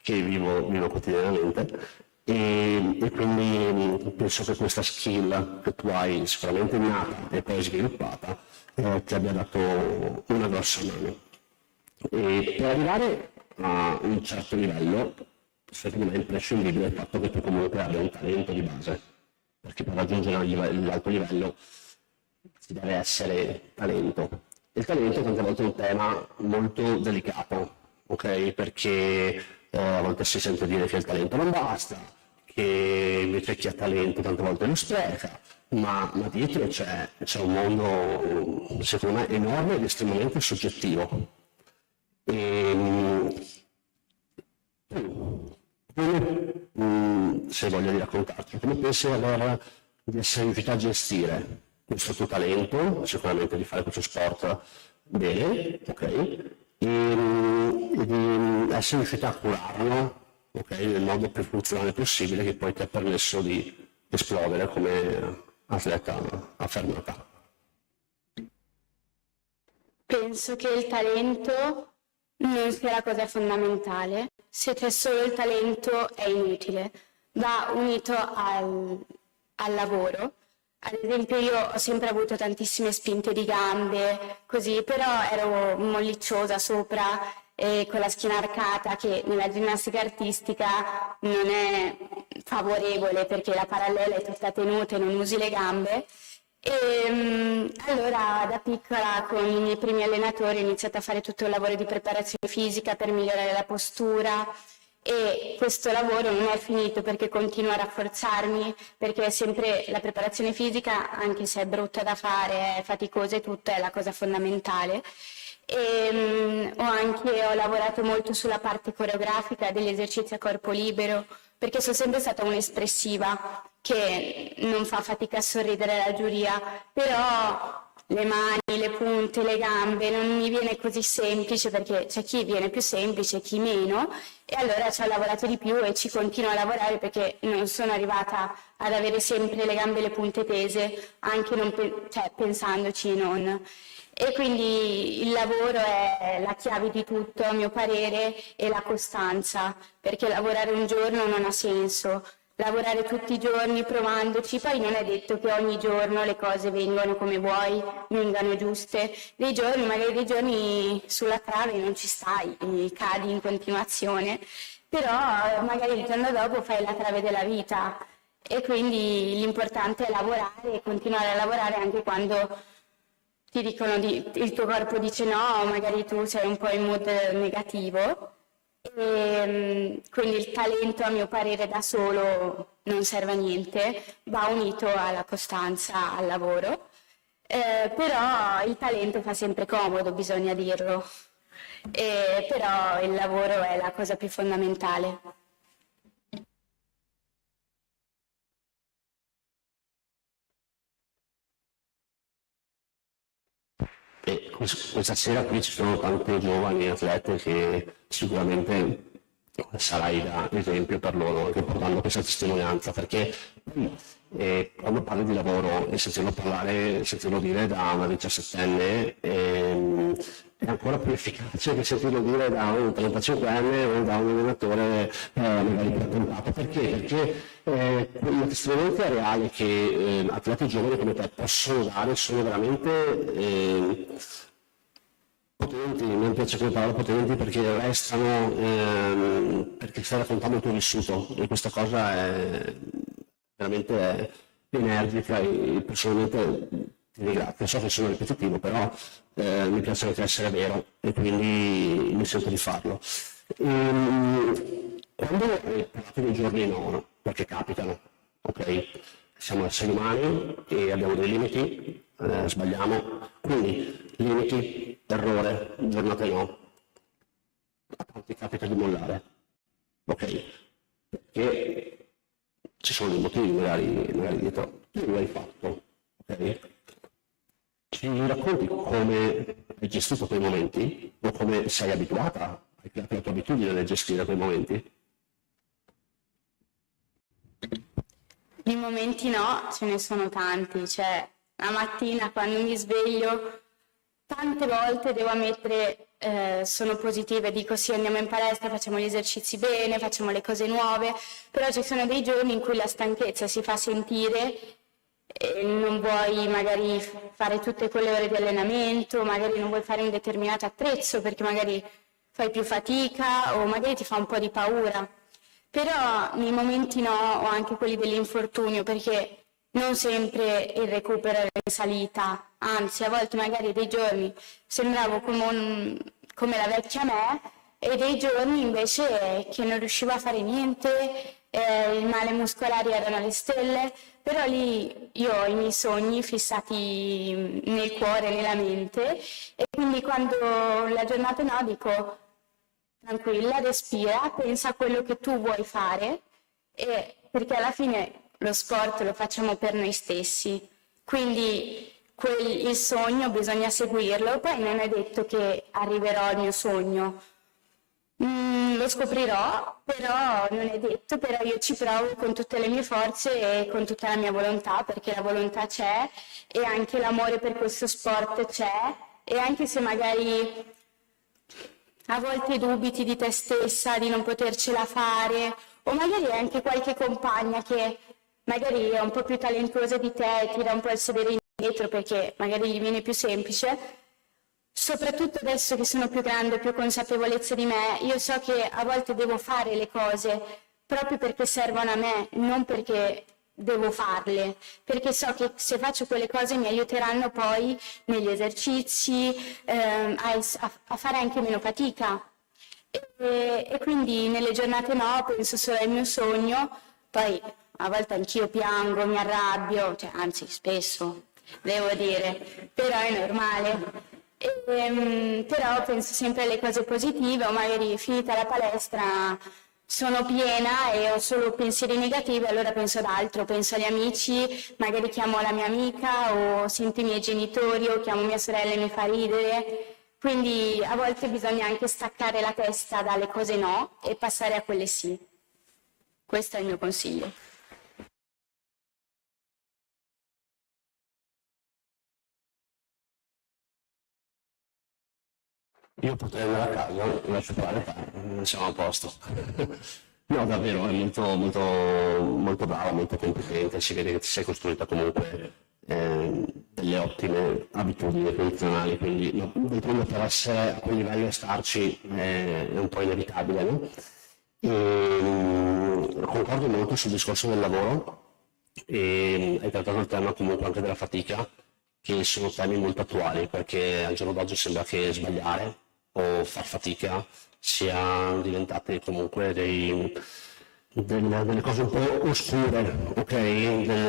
che vivo quotidianamente. e quindi penso che questa skill che tu hai sicuramente innata e poi sviluppata ti abbia dato una grossa mano. E per arrivare a un certo livello, secondo me è imprescindibile il fatto che tu comunque abbia un talento di base, perché per raggiungere l'alto livello ci deve essere talento. Il talento tante volte è un tema molto delicato, ok? Perché a volte si sente dire che il talento non basta, che invece chi ha talento tante volte lo spreca, ma dietro c'è un mondo, secondo me, enorme ed estremamente soggettivo. Se voglio raccontarci, come pensi di essere riuscito a gestire questo tuo talento, sicuramente di fare questo sport bene, ok? E di essere riuscito a curarlo, ok? Nel modo più funzionale possibile che poi ti ha permesso di esplodere come atleta affermata. Penso che il talento non sia la cosa fondamentale. Se c'è solo il talento è inutile, va unito al lavoro. Ad esempio io ho sempre avuto tantissime spinte di gambe, così, però ero mollicciosa sopra e con la schiena arcata, che nella ginnastica artistica non è favorevole perché la parallela è tutta tenuta e non usi le gambe. E allora da piccola con i miei primi allenatori ho iniziato a fare tutto il lavoro di preparazione fisica per migliorare la postura, e questo lavoro non è finito perché continuo a rafforzarmi, perché è sempre la preparazione fisica, anche se è brutta da fare, è faticosa e tutto, è la cosa fondamentale. E ho lavorato molto sulla parte coreografica degli esercizi a corpo libero, perché sono sempre stata un'espressiva che non fa fatica a sorridere alla giuria, però le mani, le punte, le gambe non mi viene così semplice, perché c'è chi viene più semplice, chi meno, e allora ci ho lavorato di più e ci continuo a lavorare perché non sono arrivata ad avere sempre le gambe e le punte tese, anche non pensandoci non. E quindi il lavoro è la chiave di tutto, a mio parere, e la costanza, perché lavorare un giorno non ha senso. Lavorare tutti i giorni provandoci, poi non è detto che ogni giorno le cose vengono come vuoi, vengano giuste. Magari dei giorni sulla trave non ci stai, cadi in continuazione, però magari il giorno dopo fai la trave della vita, e quindi l'importante è lavorare e continuare a lavorare anche quando ti dicono il tuo corpo dice no, magari tu sei un po' in mood negativo. Quindi il talento, a mio parere, da solo non serve a niente, va unito alla costanza, al lavoro, però il talento fa sempre comodo, bisogna dirlo, però il lavoro è la cosa più fondamentale. E questa sera qui ci sono tante giovani atlete che sicuramente sarai da esempio per loro, anche portando questa testimonianza, perché quando parli di lavoro e sentirlo dire da una 17enne è ancora più efficace che sentirlo dire da un 35enne o da un allenatore magari più attentato. Perché? Perché la testimonianza reale che atleti giovani come te possono dare sono veramente potenti, mi piace come parola potenti, perché restano, perché stai raccontando il tuo vissuto, e questa cosa è veramente energica e personalmente ti ringrazio. So che sono ripetitivo, però mi piace anche essere vero e quindi mi sento di farlo. Quando hai parlato dei giorni no, perché capitano, ok? Siamo esseri umani e abbiamo dei limiti, sbagliamo, quindi limiti, errore, giornate no. A tanti capita di mollare, ok? Perché ci sono dei motivi magari dietro. Tu lo hai fatto, ok? Ci racconti come hai gestito quei momenti o come sei abituata, hai creato la tua abitudine nel gestire quei momenti? I momenti no, ce ne sono tanti, cioè la mattina quando mi sveglio tante volte devo ammettere sono positive, dico sì, andiamo in palestra, facciamo gli esercizi bene, facciamo le cose nuove, però ci sono dei giorni in cui la stanchezza si fa sentire e non vuoi magari fare tutte quelle ore di allenamento, magari non vuoi fare un determinato attrezzo perché magari fai più fatica o magari ti fa un po' di paura. Però nei momenti no, o anche quelli dell'infortunio, perché non sempre il recupero è in salita, anzi a volte magari dei giorni sembravo come la vecchia me e dei giorni invece che non riuscivo a fare niente, i male muscolari erano alle stelle, però lì io ho i miei sogni fissati nel cuore, nella mente e quindi quando la giornata no dico tranquilla, respira, pensa a quello che tu vuoi fare perché alla fine lo sport lo facciamo per noi stessi, quindi il sogno bisogna seguirlo, poi non è detto che arriverò al mio sogno, lo scoprirò, però non è detto, però io ci provo con tutte le mie forze e con tutta la mia volontà, perché la volontà c'è e anche l'amore per questo sport c'è e anche se magari a volte dubiti di te stessa, di non potercela fare, o magari anche qualche compagna che magari è un po' più talentuosa di te e ti dà un po' il sedere indietro perché magari gli viene più semplice. Soprattutto adesso che sono più grande, più consapevolezza di me, io so che a volte devo fare le cose proprio perché servono a me, non perché devo farle, perché so che se faccio quelle cose mi aiuteranno poi negli esercizi, a fare anche meno fatica. E quindi nelle giornate no, penso solo al mio sogno, poi a volte anch'io piango, mi arrabbio, cioè, anzi spesso, devo dire, però è normale. Però penso sempre alle cose positive o magari finita la palestra sono piena e ho solo pensieri negativi, allora penso ad altro, penso agli amici, magari chiamo la mia amica o sento i miei genitori o chiamo mia sorella e mi fa ridere. Quindi a volte bisogna anche staccare la testa dalle cose no e passare a quelle sì. Questo è il mio consiglio. Io potrei andare a casa, lascio fare, siamo a posto. No, davvero, è molto, molto, molto brava, molto competente, si vede che ti sei costruita comunque delle ottime abitudini funzionali, quindi no, d'altronde per essere a quel livello e starci è un po' inevitabile, no? Concordo molto sul discorso del lavoro e hai trattato il tema comunque anche della fatica, che sono temi molto attuali perché al giorno d'oggi sembra che sbagliare o far fatica siano diventate comunque delle cose un po' oscure, ok?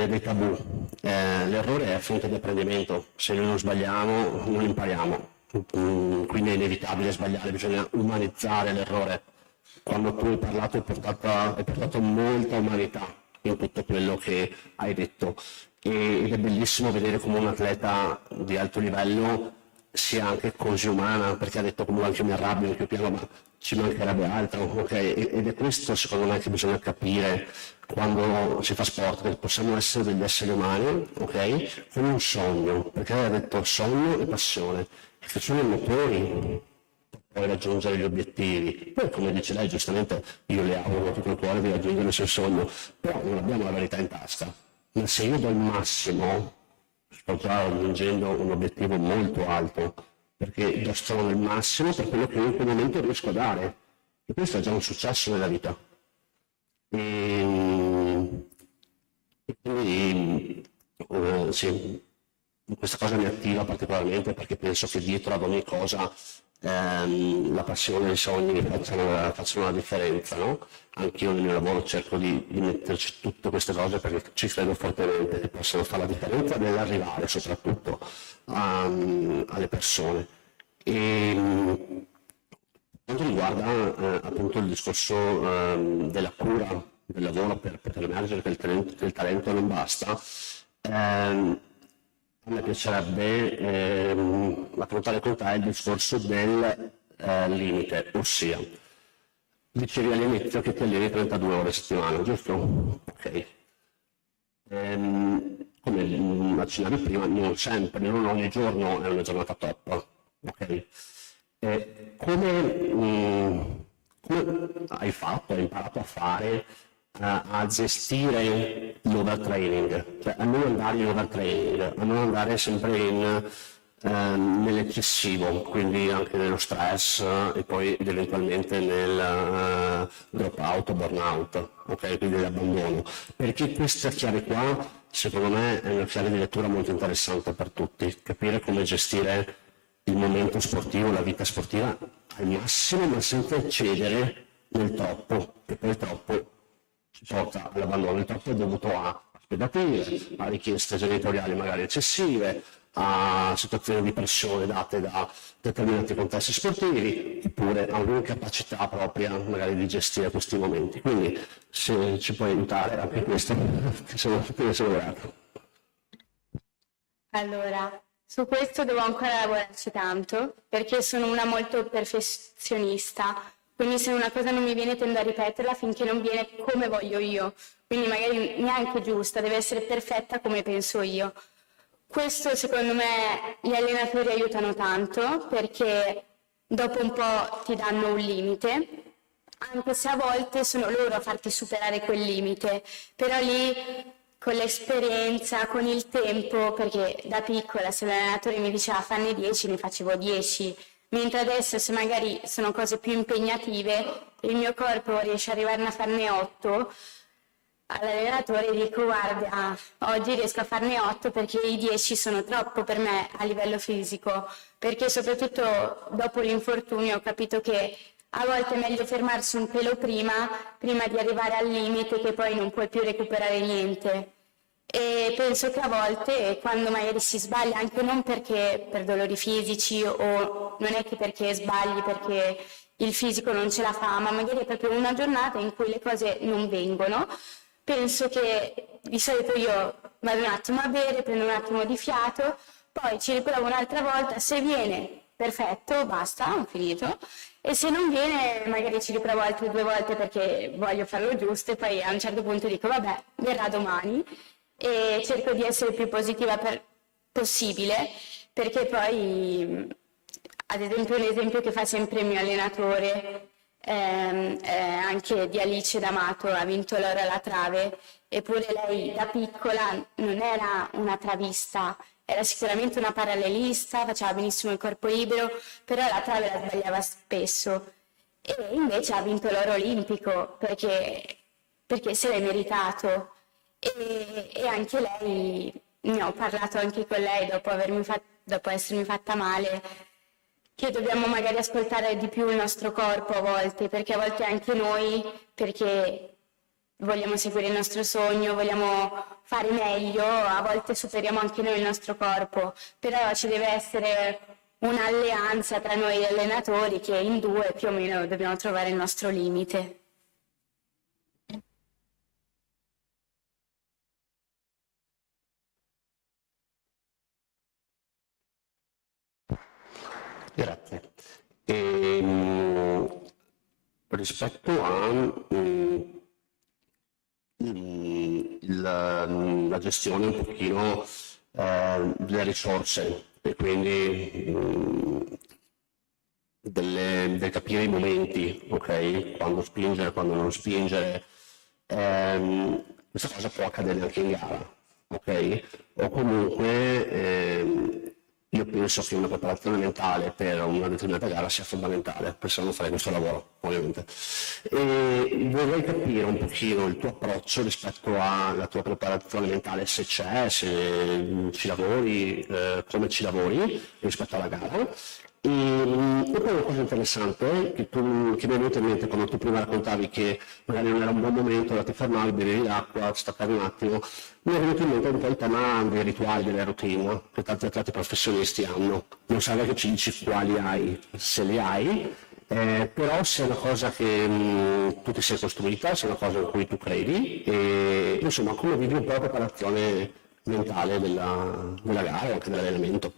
Dei tabù. L'errore è fonte di apprendimento, se noi non sbagliamo non impariamo, quindi è inevitabile sbagliare, bisogna umanizzare l'errore. Quando tu hai parlato hai portato molta umanità in tutto quello che hai detto ed è bellissimo vedere come un atleta di alto livello sia anche così umana, perché ha detto comunque anche mi arrabbio, anche piano, ma ci mancherebbe altro, ok? Ed è questo secondo me che bisogna capire quando si fa sport, che possiamo essere degli esseri umani, ok? Con un sogno, perché lei ha detto sogno e passione, che sono i motori per poi raggiungere gli obiettivi. Poi come dice lei giustamente, io le auguro tutto il cuore di raggiungere il suo sogno, però non abbiamo la verità in tasca. Ma se io do il massimo, sto già raggiungendo un obiettivo molto alto, perché do solo il massimo per quello che io in quel momento riesco a dare. E questo è già un successo nella vita. E quindi sì, questa cosa mi attiva particolarmente perché penso che dietro ad ogni cosa la passione e i sogni facciano la differenza, no? Anch'io nel mio lavoro cerco di metterci tutte queste cose perché ci credo fortemente che possano fare la differenza nell'arrivare soprattutto alle persone. E, per quanto riguarda appunto il discorso della cura del lavoro per poter emergere che il talento non basta, a me piacerebbe affrontare con te il discorso del limite, ossia, dicevi all'inizio che ti alleni 32 ore a settimana, giusto? Ok. Come accennavi prima, non sempre, non ogni giorno è una giornata top, ok? come hai imparato a fare, a gestire l'overtraining, cioè a non andare in overtraining, a non andare sempre nell'eccessivo, quindi anche nello stress e poi eventualmente nel drop out o burnout, ok? Quindi l'abbandono. Perché questa chiave qua, secondo me, è una chiave di lettura molto interessante per tutti, capire come gestire il momento sportivo, la vita sportiva al massimo, ma senza eccedere nel troppo, che poi il troppo ci porta all'abbandono. Il troppo è dovuto a aspettative, a richieste genitoriali magari eccessive, a situazioni di pressione date da determinati contesti sportivi, oppure a un'incapacità propria magari di gestire questi momenti. Quindi se ci puoi aiutare anche questo, ti sono grato. Allora, su questo devo ancora lavorarci tanto, perché sono una molto perfezionista, quindi se una cosa non mi viene tendo a ripeterla finché non viene come voglio io, quindi magari neanche giusta, deve essere perfetta come penso io. Questo secondo me gli allenatori aiutano tanto, perché dopo un po' ti danno un limite, anche se a volte sono loro a farti superare quel limite, però lì con l'esperienza, con il tempo, perché da piccola se l'allenatore mi diceva fanne 10 ne facevo 10, mentre adesso se magari sono cose più impegnative il mio corpo riesce ad arrivare a farne 8, all'allenatore dico guarda oggi riesco a farne 8 perché i 10 sono troppo per me a livello fisico, perché soprattutto dopo l'infortunio ho capito che a volte è meglio fermarsi un pelo prima di arrivare al limite che poi non puoi più recuperare niente. E penso che a volte quando magari si sbaglia, anche non perché per dolori fisici o non è che perché sbagli perché il fisico non ce la fa, ma magari è proprio una giornata in cui le cose non vengono, penso che di solito io vado un attimo a bere, prendo un attimo di fiato, poi ci riprovo un'altra volta, se viene perfetto, basta, ho finito, e se non viene magari ci riprovo altre 2 volte perché voglio farlo giusto e poi a un certo punto dico vabbè, verrà domani, e cerco di essere il più positiva possibile, perché poi ad esempio un esempio che fa sempre il mio allenatore anche di Alice D'Amato, ha vinto l'oro alla trave, eppure lei da piccola non era una travista, era sicuramente una parallelista, faceva benissimo il corpo libero, però la trave la sbagliava spesso e invece ha vinto l'oro olimpico perché se l'è meritato. E anche lei, ne ho parlato anche con lei dopo essermi fatta male, che dobbiamo magari ascoltare di più il nostro corpo a volte, perché a volte anche noi, perché vogliamo seguire il nostro sogno, vogliamo fare meglio, a volte superiamo anche noi il nostro corpo, però ci deve essere un'alleanza tra noi allenatori che in 2 più o meno dobbiamo trovare il nostro limite. Grazie. Rispetto alla gestione un pochino delle risorse e quindi del capire i momenti, ok? Quando spingere, quando non spingere, questa cosa può accadere anche in gara, ok? O comunque io penso che una preparazione mentale per una determinata gara sia fondamentale, perché se no non farei questo lavoro, ovviamente. E vorrei capire un pochino il tuo approccio rispetto alla tua preparazione mentale, se c'è, se ci lavori, come ci lavori rispetto alla gara. E poi una cosa interessante che mi è venuta in mente quando tu prima raccontavi che magari non era un buon momento, ti fermavi, bevevi l'acqua, staccavi un attimo, mi è venuto in mente un po' il tema dei rituali, delle routine che tanti atleti professionisti hanno. Non serve che ci dici quali hai, se li hai, però se è una cosa che tu ti sei costruita, se è una cosa in cui tu credi, e insomma come vivi un po' la preparazione mentale della gara e anche dell'allenamento.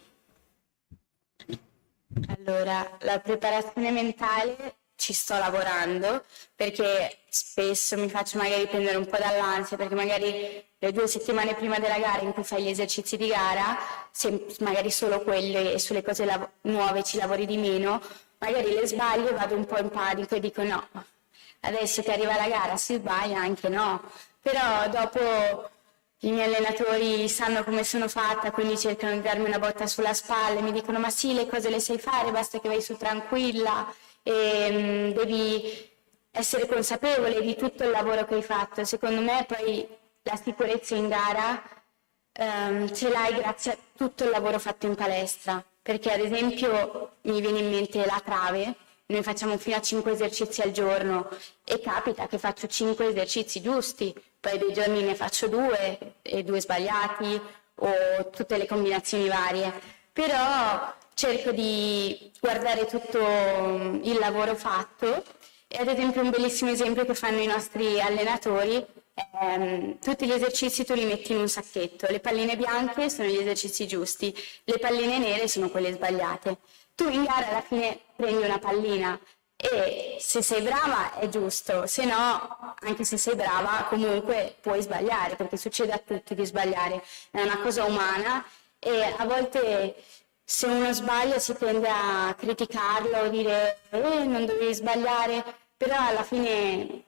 Allora, la preparazione mentale ci sto lavorando perché spesso mi faccio magari prendere un po' dall'ansia perché magari le 2 settimane prima della gara in cui fai gli esercizi di gara, se magari solo quelle e sulle cose nuove ci lavori di meno, magari le sbaglio e vado un po' in panico e dico no, adesso che arriva la gara si sbaglia, anche no, però dopo i miei allenatori sanno come sono fatta, quindi cercano di darmi una botta sulla spalla e mi dicono ma sì, le cose le sai fare, basta che vai su tranquilla e devi essere consapevole di tutto il lavoro che hai fatto. Secondo me poi la sicurezza in gara ce l'hai grazie a tutto il lavoro fatto in palestra, perché ad esempio mi viene in mente la trave, noi facciamo fino a 5 esercizi al giorno e capita che faccio 5 esercizi giusti, poi dei giorni ne faccio 2 e 2 sbagliati o tutte le combinazioni varie, però cerco di guardare tutto il lavoro fatto e ad esempio un bellissimo esempio che fanno i nostri allenatori, tutti gli esercizi tu li metti in un sacchetto, le palline bianche sono gli esercizi giusti, le palline nere sono quelle sbagliate. Tu in gara alla fine prendi una pallina e se sei brava è giusto, se no, anche se sei brava, comunque puoi sbagliare, perché succede a tutti di sbagliare, è una cosa umana e a volte se uno sbaglia si tende a criticarlo, dire non dovevi sbagliare, però alla fine,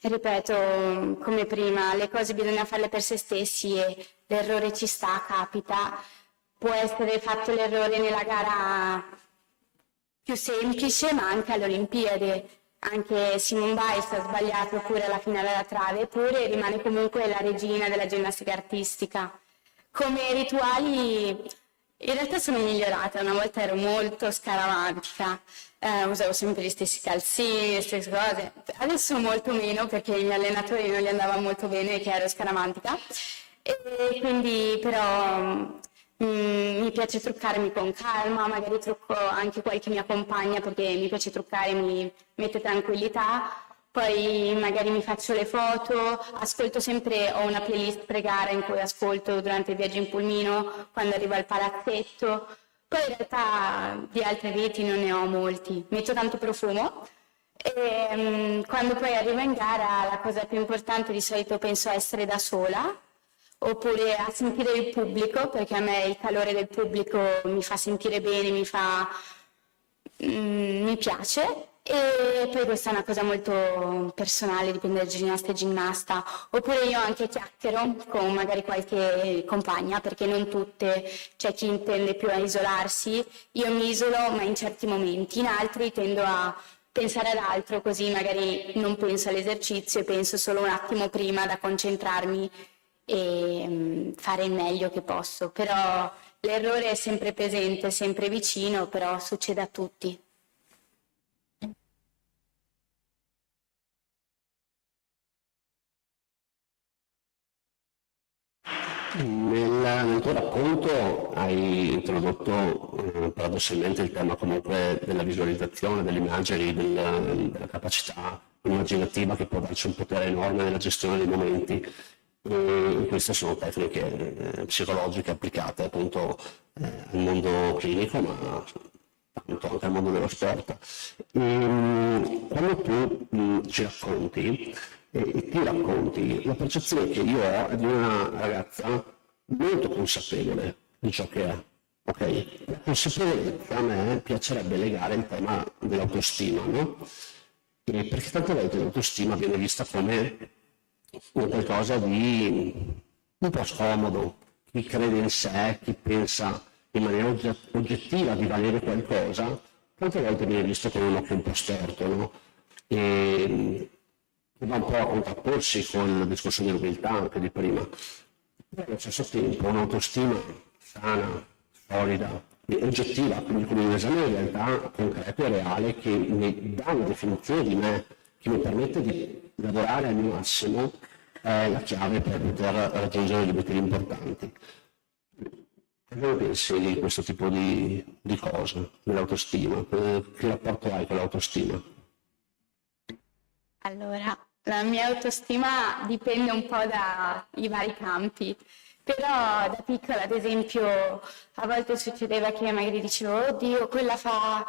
ripeto, come prima, le cose bisogna farle per se stessi e l'errore ci sta, capita, può essere fatto l'errore nella gara più semplice, ma anche alle Olimpiadi. Anche Simone Biles ha sbagliato pure alla finale alla trave, eppure rimane comunque la regina della ginnastica artistica. Come rituali, in realtà sono migliorata, una volta ero molto scaramantica, usavo sempre gli stessi calzini, le stesse cose, adesso molto meno perché i miei allenatori non gli andava molto bene che ero scaramantica, e quindi però mi piace truccarmi con calma, magari trucco anche qualche mia compagna perché mi piace truccare, mi mette tranquillità, poi magari mi faccio le foto, ascolto sempre, ho una playlist pre-gara in cui ascolto durante il viaggio in pulmino, quando arrivo al palazzetto, poi in realtà di altri riti non ne ho molti, metto tanto profumo e quando poi arrivo in gara la cosa più importante di solito penso essere da sola, oppure a sentire il pubblico, perché a me il calore del pubblico mi fa sentire bene, mi piace, e poi questa è una cosa molto personale, dipende da ginnasta e ginnasta, oppure io anche chiacchiero con magari qualche compagna, perché non tutte, c'è chi intende più a isolarsi, io mi isolo ma in certi momenti, in altri tendo a pensare ad altro, così magari non penso all'esercizio e penso solo un attimo prima da concentrarmi e fare il meglio che posso, però l'errore è sempre presente, sempre vicino, però succede a tutti. Nel tuo racconto hai introdotto paradossalmente il tema comunque della visualizzazione, dell'immagine, della capacità immaginativa che può darci un potere enorme nella gestione dei momenti. Queste sono tecniche psicologiche applicate appunto al mondo clinico, ma tanto anche al mondo dello sport. Quando tu ci racconti e ti racconti, la percezione che io ho è di una ragazza molto consapevole di ciò che è. Ok? La consapevolezza a me piacerebbe legare il tema dell'autostima, no? Perché tante volte l'autostima viene vista come qualcosa di un po' scomodo, chi crede in sé, chi pensa in maniera oggettiva di valere qualcosa, tante volte viene visto con un occhio un po' storto, no? E va un po' a contrapporsi con il discorso di umiltà anche di prima. Però allo stesso tempo un'autostima sana, solida, e oggettiva, quindi con un esame in realtà concreto e reale che mi dà una definizione di me, che mi permette di lavorare al mio massimo, è la chiave per poter raggiungere gli obiettivi importanti. Cosa pensi di questo tipo di cose, dell'autostima? Che rapporto hai con l'autostima? Allora, la mia autostima dipende un po' dai vari campi, però da piccola, ad esempio, a volte succedeva che magari dicevo, oddio, quella fa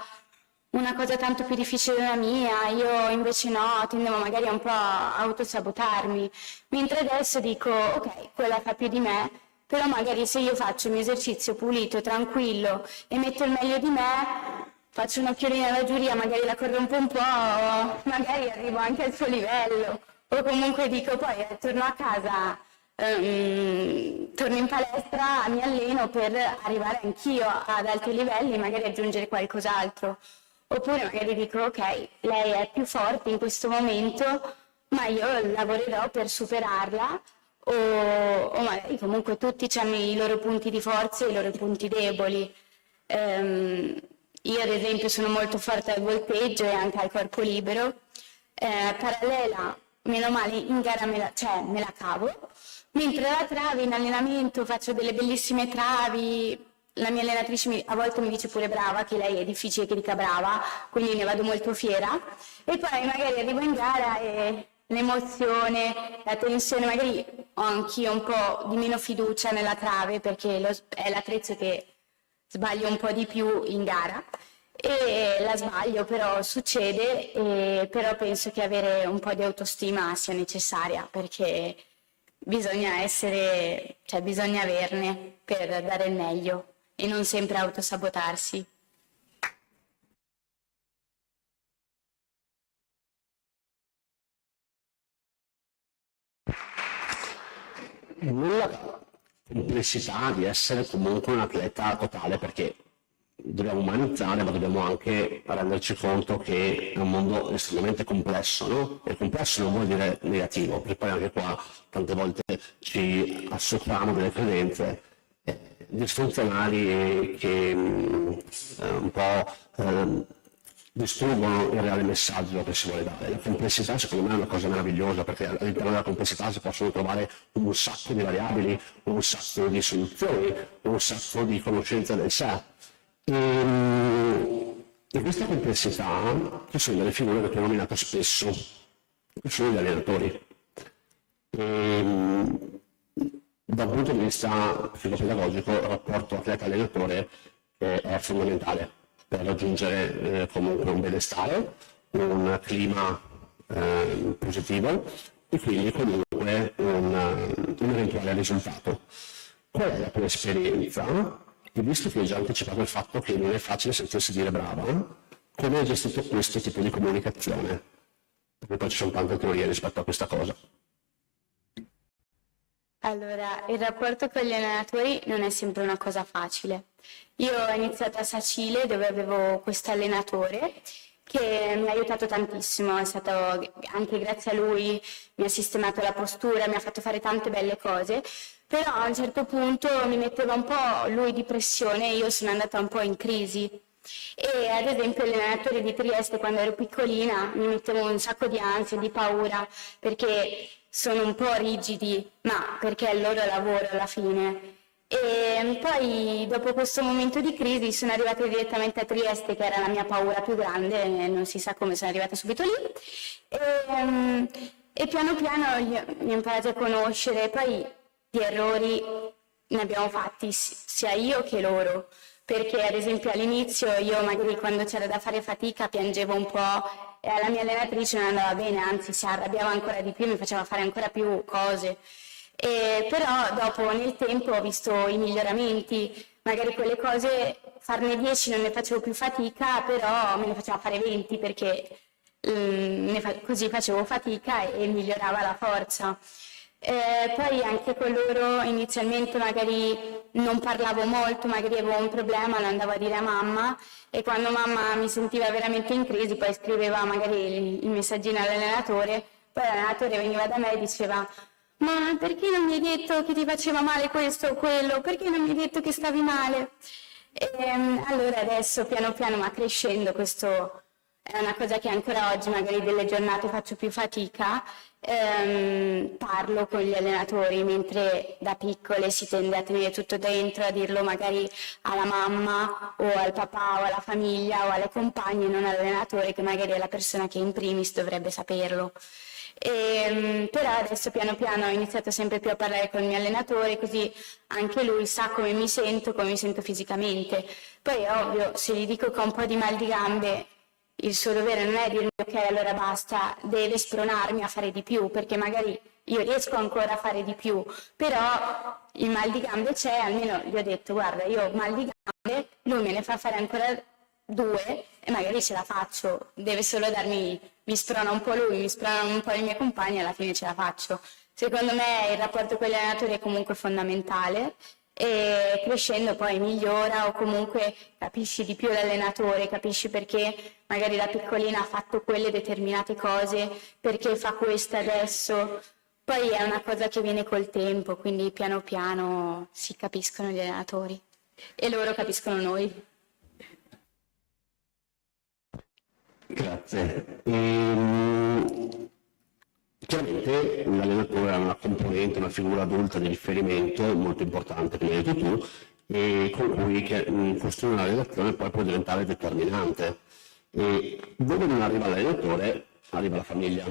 una cosa tanto più difficile della mia, io invece no, tendevo magari un po' a autosabotarmi, mentre adesso dico, ok, quella fa più di me, però magari se io faccio il mio esercizio pulito, tranquillo e metto il meglio di me, faccio un occhiolino alla giuria, magari la corrompo un po', magari arrivo anche al suo livello, o comunque dico poi torno a casa, torno in palestra, mi alleno per arrivare anch'io ad alti livelli, magari aggiungere qualcos'altro. Oppure magari dico ok, lei è più forte in questo momento, ma io lavorerò per superarla, o magari comunque tutti hanno i loro punti di forza e i loro punti deboli. Io ad esempio sono molto forte al volteggio e anche al corpo libero, parallela, meno male in gara me la cavo, mentre la trave in allenamento faccio delle bellissime travi. La mia allenatrice a volte mi dice pure brava, che lei è difficile che dica brava, quindi ne vado molto fiera, e poi magari arrivo in gara e l'emozione, la tensione, magari ho anch'io un po' di meno fiducia nella trave perché è l'attrezzo che sbaglio un po' di più in gara e la sbaglio, però succede, però penso che avere un po' di autostima sia necessaria perché bisogna averne per dare il meglio e non sempre autosabotarsi. Nella complessità di essere comunque un atleta totale, perché dobbiamo umanizzare, ma dobbiamo anche renderci conto che è un mondo estremamente complesso, no? E complesso non vuol dire negativo, perché poi anche qua tante volte ci associamo delle credenze disfunzionali che un po' distruggono il reale messaggio che si vuole dare. La complessità secondo me è una cosa meravigliosa perché all'interno della complessità si possono trovare un sacco di variabili, un sacco di soluzioni, un sacco di conoscenza del sé. In questa complessità ci sono delle figure che tu hai nominato spesso, che sono gli allenatori. Da un punto di vista psicopedagogico il rapporto atleta-allenatore è fondamentale per raggiungere comunque un benestare, un clima positivo e quindi comunque un eventuale risultato. Qual è la tua esperienza? E visto che hai già anticipato il fatto che non è facile sentirsi dire brava, come hai gestito questo tipo di comunicazione? Perché poi ci sono tante teorie rispetto a questa cosa. Allora, il rapporto con gli allenatori non è sempre una cosa facile. Io ho iniziato a Sacile dove avevo questo allenatore che mi ha aiutato tantissimo, è stato anche grazie a lui, mi ha sistemato la postura, mi ha fatto fare tante belle cose, però a un certo punto mi metteva un po' lui di pressione e io sono andata un po' in crisi. E ad esempio l'allenatore di Trieste quando ero piccolina mi mettevo un sacco di ansia, di paura, perché sono un po' rigidi, ma perché è il loro lavoro alla fine. E poi dopo questo momento di crisi sono arrivata direttamente a Trieste, che era la mia paura più grande, non si sa come sono arrivata subito lì, e piano piano li ho imparati a conoscere, poi di errori ne abbiamo fatti sia io che loro, perché ad esempio all'inizio io magari quando c'era da fare fatica piangevo un po' e alla mia allenatrice non andava bene, anzi si arrabbiava ancora di più, mi faceva fare ancora più cose. Però dopo nel tempo ho visto i miglioramenti, magari quelle cose farne 10 non ne facevo più fatica, però me ne faceva fare 20 perché così facevo fatica e migliorava la forza. Poi anche con loro inizialmente magari non parlavo molto, magari avevo un problema, lo andavo a dire a mamma e quando mamma mi sentiva veramente in crisi poi scriveva magari il messaggino all'allenatore, poi l'allenatore veniva da me e diceva ma perché non mi hai detto che ti faceva male questo o quello, perché non mi hai detto che stavi male? Allora adesso piano piano ma crescendo questo è una cosa che ancora oggi magari delle giornate faccio più fatica, parlo con gli allenatori, mentre da piccole si tende a tenere tutto dentro, a dirlo magari alla mamma o al papà o alla famiglia o alle compagne, non all'allenatore che magari è la persona che in primis dovrebbe saperlo. Però adesso piano piano ho iniziato sempre più a parlare con il mio allenatore, così anche lui sa come mi sento fisicamente. Poi è ovvio, se gli dico che ho un po' di mal di gambe, il suo dovere non è dirmi ok allora basta, deve spronarmi a fare di più, perché magari io riesco ancora a fare di più, però il mal di gambe c'è, almeno gli ho detto guarda io ho mal di gambe, lui me ne fa fare ancora 2 e magari ce la faccio, deve solo darmi, mi sprona un po' lui, mi spronano un po' i miei compagni e alla fine ce la faccio. Secondo me il rapporto con gli allenatori è comunque fondamentale e crescendo poi migliora o comunque capisci di più l'allenatore, capisci perché magari da piccolina ha fatto quelle determinate cose, perché fa queste adesso. Poi è una cosa che viene col tempo, quindi piano piano si capiscono gli allenatori e loro capiscono noi. Grazie. Chiaramente l'allenatore è una componente, una figura adulta di riferimento molto importante, come hai detto tu, e con cui costruire una relazione poi può diventare determinante. E dove non arriva l'allenatore, arriva la famiglia.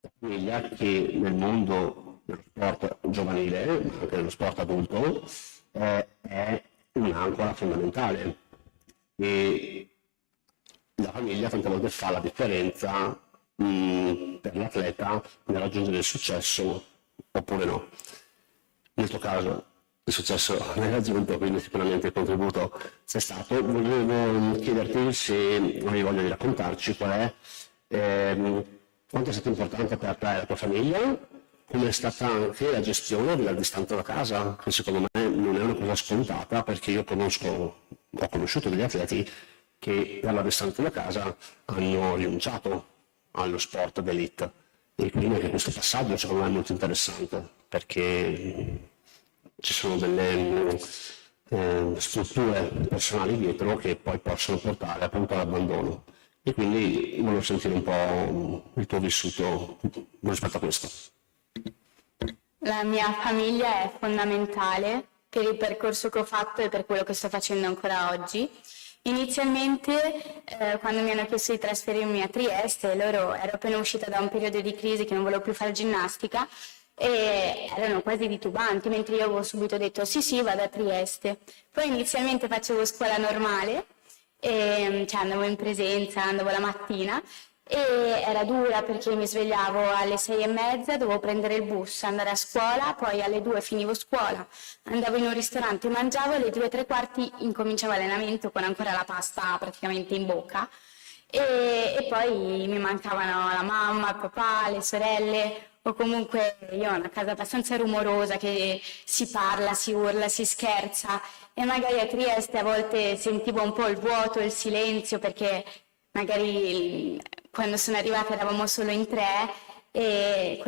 La famiglia che nel mondo dello sport giovanile, ma anche nello sport adulto, è un'ancora fondamentale. E la famiglia tante volte fa la differenza per l'atleta nel raggiungere il successo oppure no. Nel tuo caso il successo l'hai raggiunto, quindi sicuramente il contributo c'è stato. Volevo chiederti se hai voglia di raccontarci quanto è stato importante per te e la tua famiglia, come è stata anche la gestione della distanza da casa, che secondo me non è una cosa scontata, perché io ho conosciuto degli atleti che per la distanza da casa hanno rinunciato allo sport d'elite, e quindi anche questo passaggio secondo me è molto interessante, perché ci sono delle strutture personali dietro che poi possono portare appunto all'abbandono, e quindi volevo sentire un po' il tuo vissuto rispetto a questo. La mia famiglia è fondamentale per il percorso che ho fatto e per quello che sto facendo ancora oggi. Inizialmente, quando mi hanno chiesto di trasferirmi a Trieste, ero appena uscita da un periodo di crisi che non volevo più fare ginnastica e erano quasi titubanti, mentre io avevo subito detto sì, vado a Trieste. Poi inizialmente facevo scuola normale, cioè andavo in presenza, andavo la mattina, e era dura perché mi svegliavo alle 6:30, dovevo prendere il bus, andare a scuola, poi alle 2 finivo scuola, andavo in un ristorante, mangiavo, alle 2:45 incominciavo allenamento con ancora la pasta praticamente in bocca e poi mi mancavano la mamma, il papà, le sorelle, o comunque io ho una casa abbastanza rumorosa che si parla, si urla, si scherza, e magari a Trieste a volte sentivo un po' il vuoto, il silenzio, perché magari quando sono arrivata eravamo solo in 3 e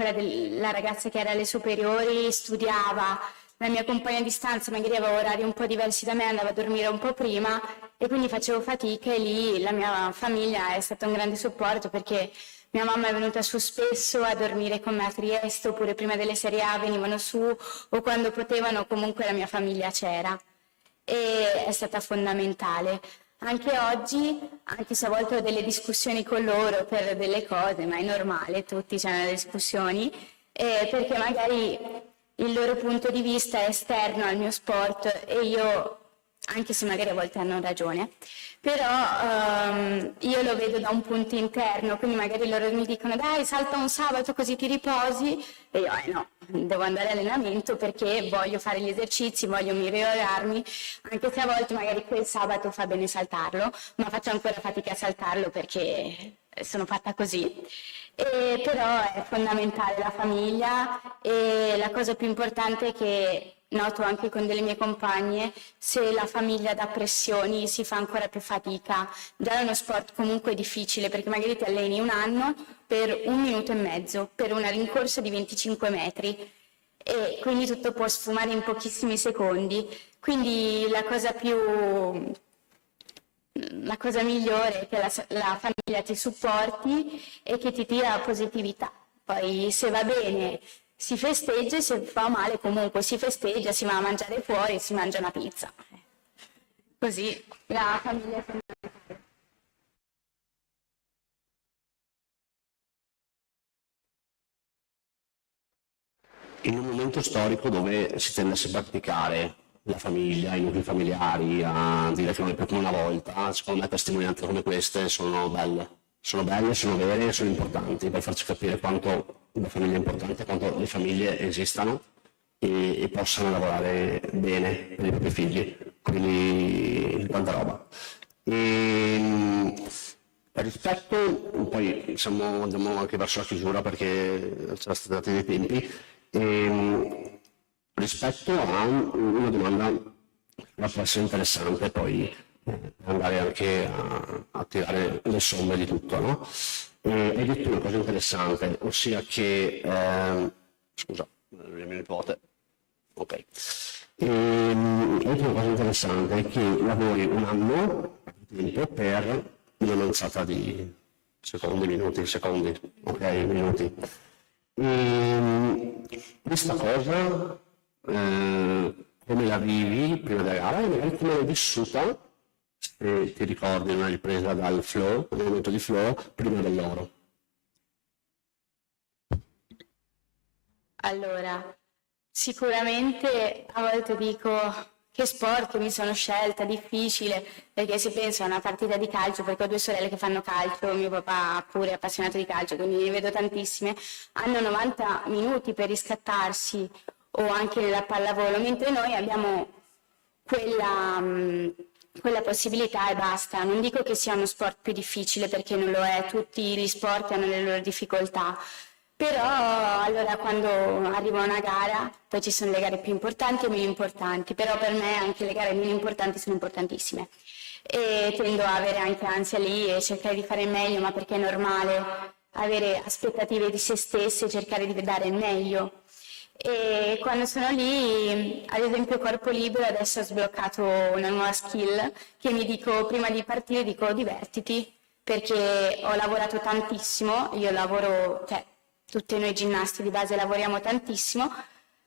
la ragazza che era alle superiori studiava, la mia compagna di stanza magari aveva orari un po' diversi da me, andava a dormire un po' prima e quindi facevo fatica, e lì la mia famiglia è stata un grande supporto, perché mia mamma è venuta su spesso a dormire con me a Trieste, oppure prima delle Serie A venivano su, o quando potevano comunque la mia famiglia c'era, e è stata fondamentale. Anche oggi, anche se a volte ho delle discussioni con loro per delle cose, ma è normale, tutti hanno delle discussioni, perché magari il loro punto di vista è esterno al mio sport e io, anche se magari a volte hanno ragione, però io lo vedo da un punto interno, quindi magari loro mi dicono dai, salta un sabato così ti riposi, e io no, devo andare all'allenamento perché voglio fare gli esercizi, voglio migliorarmi, anche se a volte magari quel sabato fa bene saltarlo, ma faccio ancora fatica a saltarlo perché sono fatta così. Però è fondamentale la famiglia, e la cosa più importante è che noto anche con delle mie compagne, se la famiglia dà pressioni si fa ancora più fatica. Già è uno sport comunque difficile, perché magari ti alleni un anno per 1 minuto e mezzo, per una rincorsa di 25 metri, e quindi tutto può sfumare in pochissimi secondi. Quindi la cosa migliore è che la famiglia ti supporti e che ti tira positività. Poi se va bene si festeggia, e se fa male comunque si festeggia, si va a mangiare fuori, si mangia una pizza. Così la famiglia è fondamentale. In un momento storico dove si tende a sbandicare la famiglia, i nuclei familiari, a dire che non è più come una volta, secondo me testimonianze come queste sono belle, sono vere e sono importanti per farci capire quanto la famiglia è importante, quanto le famiglie esistano e possano lavorare bene per i propri figli. Quindi tanta roba. E, rispetto, poi andiamo anche verso la chiusura perché ci sono stati dei tempi, rispetto a una domanda che può essere interessante poi andare anche a tirare le somme di tutto, no? Hai detto una cosa interessante, ossia che, scusa, mio nipote, ok, hai detto una cosa interessante, che lavori un anno di tempo per una manciata di secondi, ok, minuti. Questa cosa, come la vivi prima della gara e magari come l'hai vissuta, se ti ricordi una ripresa dal flow, un momento di flow, prima dell'oro. Allora, sicuramente a volte dico che sport che mi sono scelta, difficile, perché se penso a una partita di calcio, perché ho 2 sorelle che fanno calcio, mio papà pure è appassionato di calcio, quindi ne vedo tantissime, hanno 90 minuti per riscattarsi, o anche nella pallavolo, mentre noi abbiamo quella possibilità e basta. Non dico che sia uno sport più difficile, perché non lo è, tutti gli sport hanno le loro difficoltà, però allora quando arriva una gara, poi ci sono le gare più importanti e meno importanti, però per me anche le gare meno importanti sono importantissime e tendo a avere anche ansia lì e cercare di fare il meglio, ma perché è normale avere aspettative di se stesse e cercare di dare il meglio. E quando sono lì, ad esempio corpo libero, adesso ho sbloccato una nuova skill che mi dico prima di partire, dico divertiti, perché ho lavorato tantissimo, io lavoro, cioè tutti noi ginnasti di base lavoriamo tantissimo,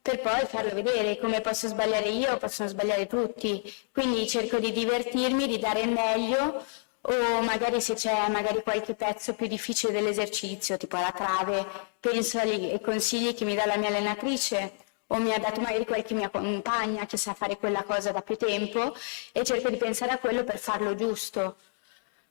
per poi farlo vedere come posso sbagliare io, possono sbagliare tutti, quindi cerco di divertirmi, di dare il meglio, o magari se c'è magari qualche pezzo più difficile dell'esercizio, tipo alla trave, penso ai consigli che mi dà la mia allenatrice, o mi ha dato magari qualche mia compagna che sa fare quella cosa da più tempo, e cerco di pensare a quello per farlo giusto.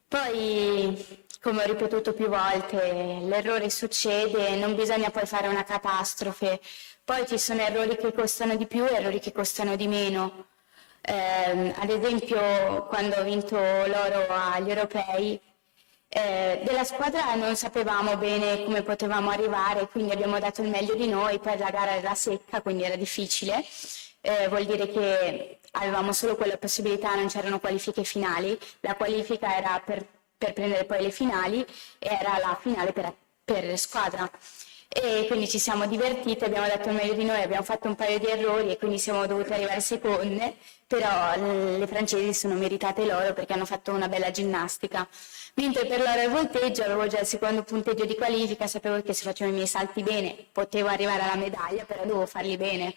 Poi, come ho ripetuto più volte, l'errore succede, non bisogna poi fare una catastrofe. Poi ci sono errori che costano di più e errori che costano di meno. Ad esempio, quando ho vinto l'oro agli europei, della squadra non sapevamo bene come potevamo arrivare, quindi abbiamo dato il meglio di noi, poi la gara era secca, quindi era difficile. Vuol dire che avevamo solo quella possibilità, non c'erano qualifiche finali, la qualifica era per prendere poi le finali e era la finale per squadra. E quindi ci siamo divertite, abbiamo dato il meglio di noi, abbiamo fatto un paio di errori e quindi siamo dovute arrivare seconde, però le francesi sono meritate l'oro perché hanno fatto una bella ginnastica. Mentre per l'oro al volteggio avevo già il secondo punteggio di qualifica, sapevo che se facevo i miei salti bene potevo arrivare alla medaglia, però dovevo farli bene.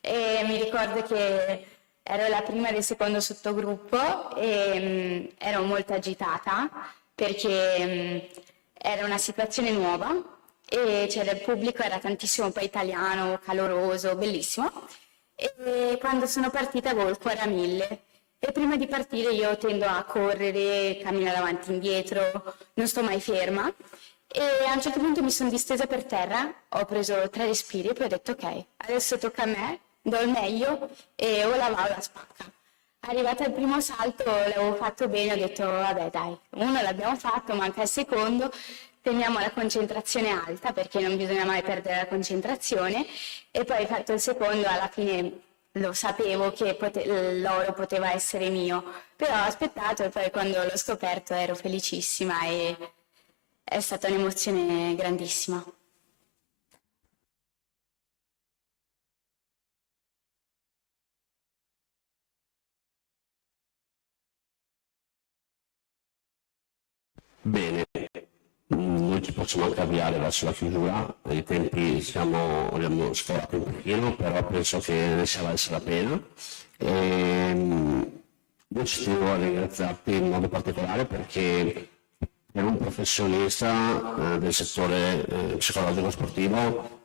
E mi ricordo che ero la prima del secondo sottogruppo e ero molto agitata perché era una situazione nuova e c'era il pubblico, era tantissimo, poi italiano, caloroso, bellissimo. E quando sono partita avevo il cuore a 1000 e prima di partire io tendo a correre, camminare avanti e indietro, non sto mai ferma. E a un certo punto mi sono distesa per terra, ho preso 3 respiri e poi ho detto ok, adesso tocca a me, do il meglio e o la va o la spacca. Arrivata al primo salto l'avevo fatto bene, ho detto vabbè dai, uno l'abbiamo fatto, manca il secondo, teniamo la concentrazione alta perché non bisogna mai perdere la concentrazione e poi fatto il secondo alla fine lo sapevo che l'oro poteva essere mio, però ho aspettato e poi quando l'ho scoperto ero felicissima e è stata un'emozione grandissima. Bene, noi ci possiamo anche avviare verso la chiusura, i tempi abbiamo sforato un pochino, però penso che ne sia valsa la pena. Io ci tengo a ringraziarti in modo particolare perché per un professionista del settore psicologico sportivo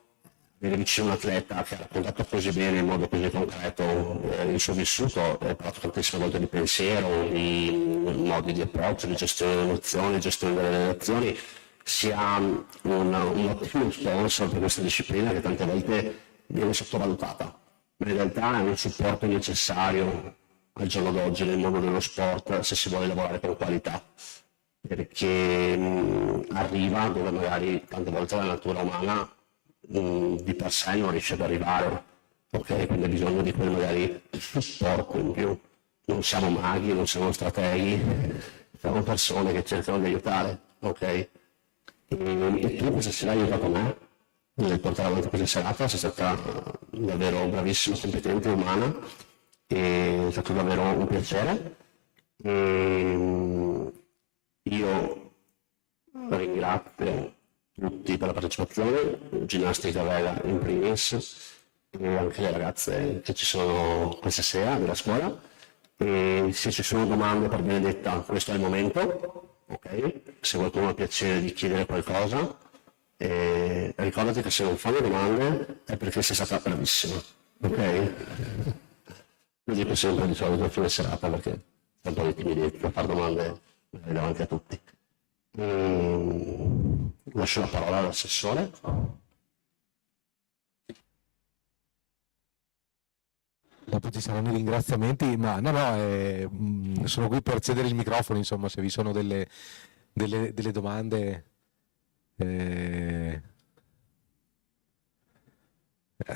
avere vicino un atleta che ha raccontato così bene, in modo così concreto, il suo vissuto, ha parlato tantissime volte di pensiero, di modi di approccio, di gestione delle emozioni, di gestione delle relazioni, sia un ottimo sponsor per questa disciplina che tante volte viene sottovalutata. Ma in realtà è un supporto necessario al giorno d'oggi nel mondo dello sport se si vuole lavorare con qualità, perché arriva dove magari tante volte la natura umana di per sé non riesce ad arrivare, ok? Quindi ha bisogno di quel magari supporto in più. Non siamo maghi, non siamo strateghi, siamo persone che cercano di aiutare, ok? E tu questa sera hai aiutato me nel portare avanti questa serata, sei stata davvero bravissima, competente, umana, e è stato davvero un piacere. Io ringrazio tutti per la partecipazione, Ginnastica Vega in primis, e anche le ragazze che ci sono questa sera della scuola. E se ci sono domande per Benedetta, questo è il momento, ok? Se qualcuno ha piacere di chiedere qualcosa, ricordati che se non fanno domande è perché sei stata bravissima, ok? Lo dico sempre di solito a fine serata perché è un po' di timidezza a fare domande davanti a tutti. Lascio la parola all'assessore. Dopo ci saranno i ringraziamenti, ma sono qui per cedere il microfono, insomma, se vi sono delle domande. È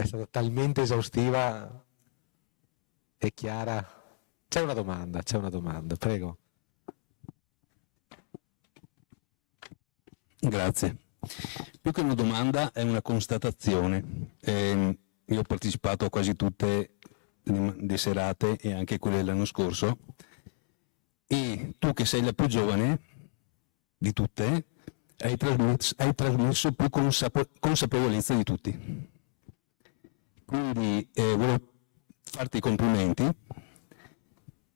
stata talmente esaustiva e chiara. C'è una domanda, prego. Grazie. Più che una domanda è una constatazione. Io ho partecipato a quasi tutte le serate e anche quelle dell'anno scorso, e tu che sei la più giovane di tutte hai trasmesso più consapevolezza di tutti. Quindi volevo farti i complimenti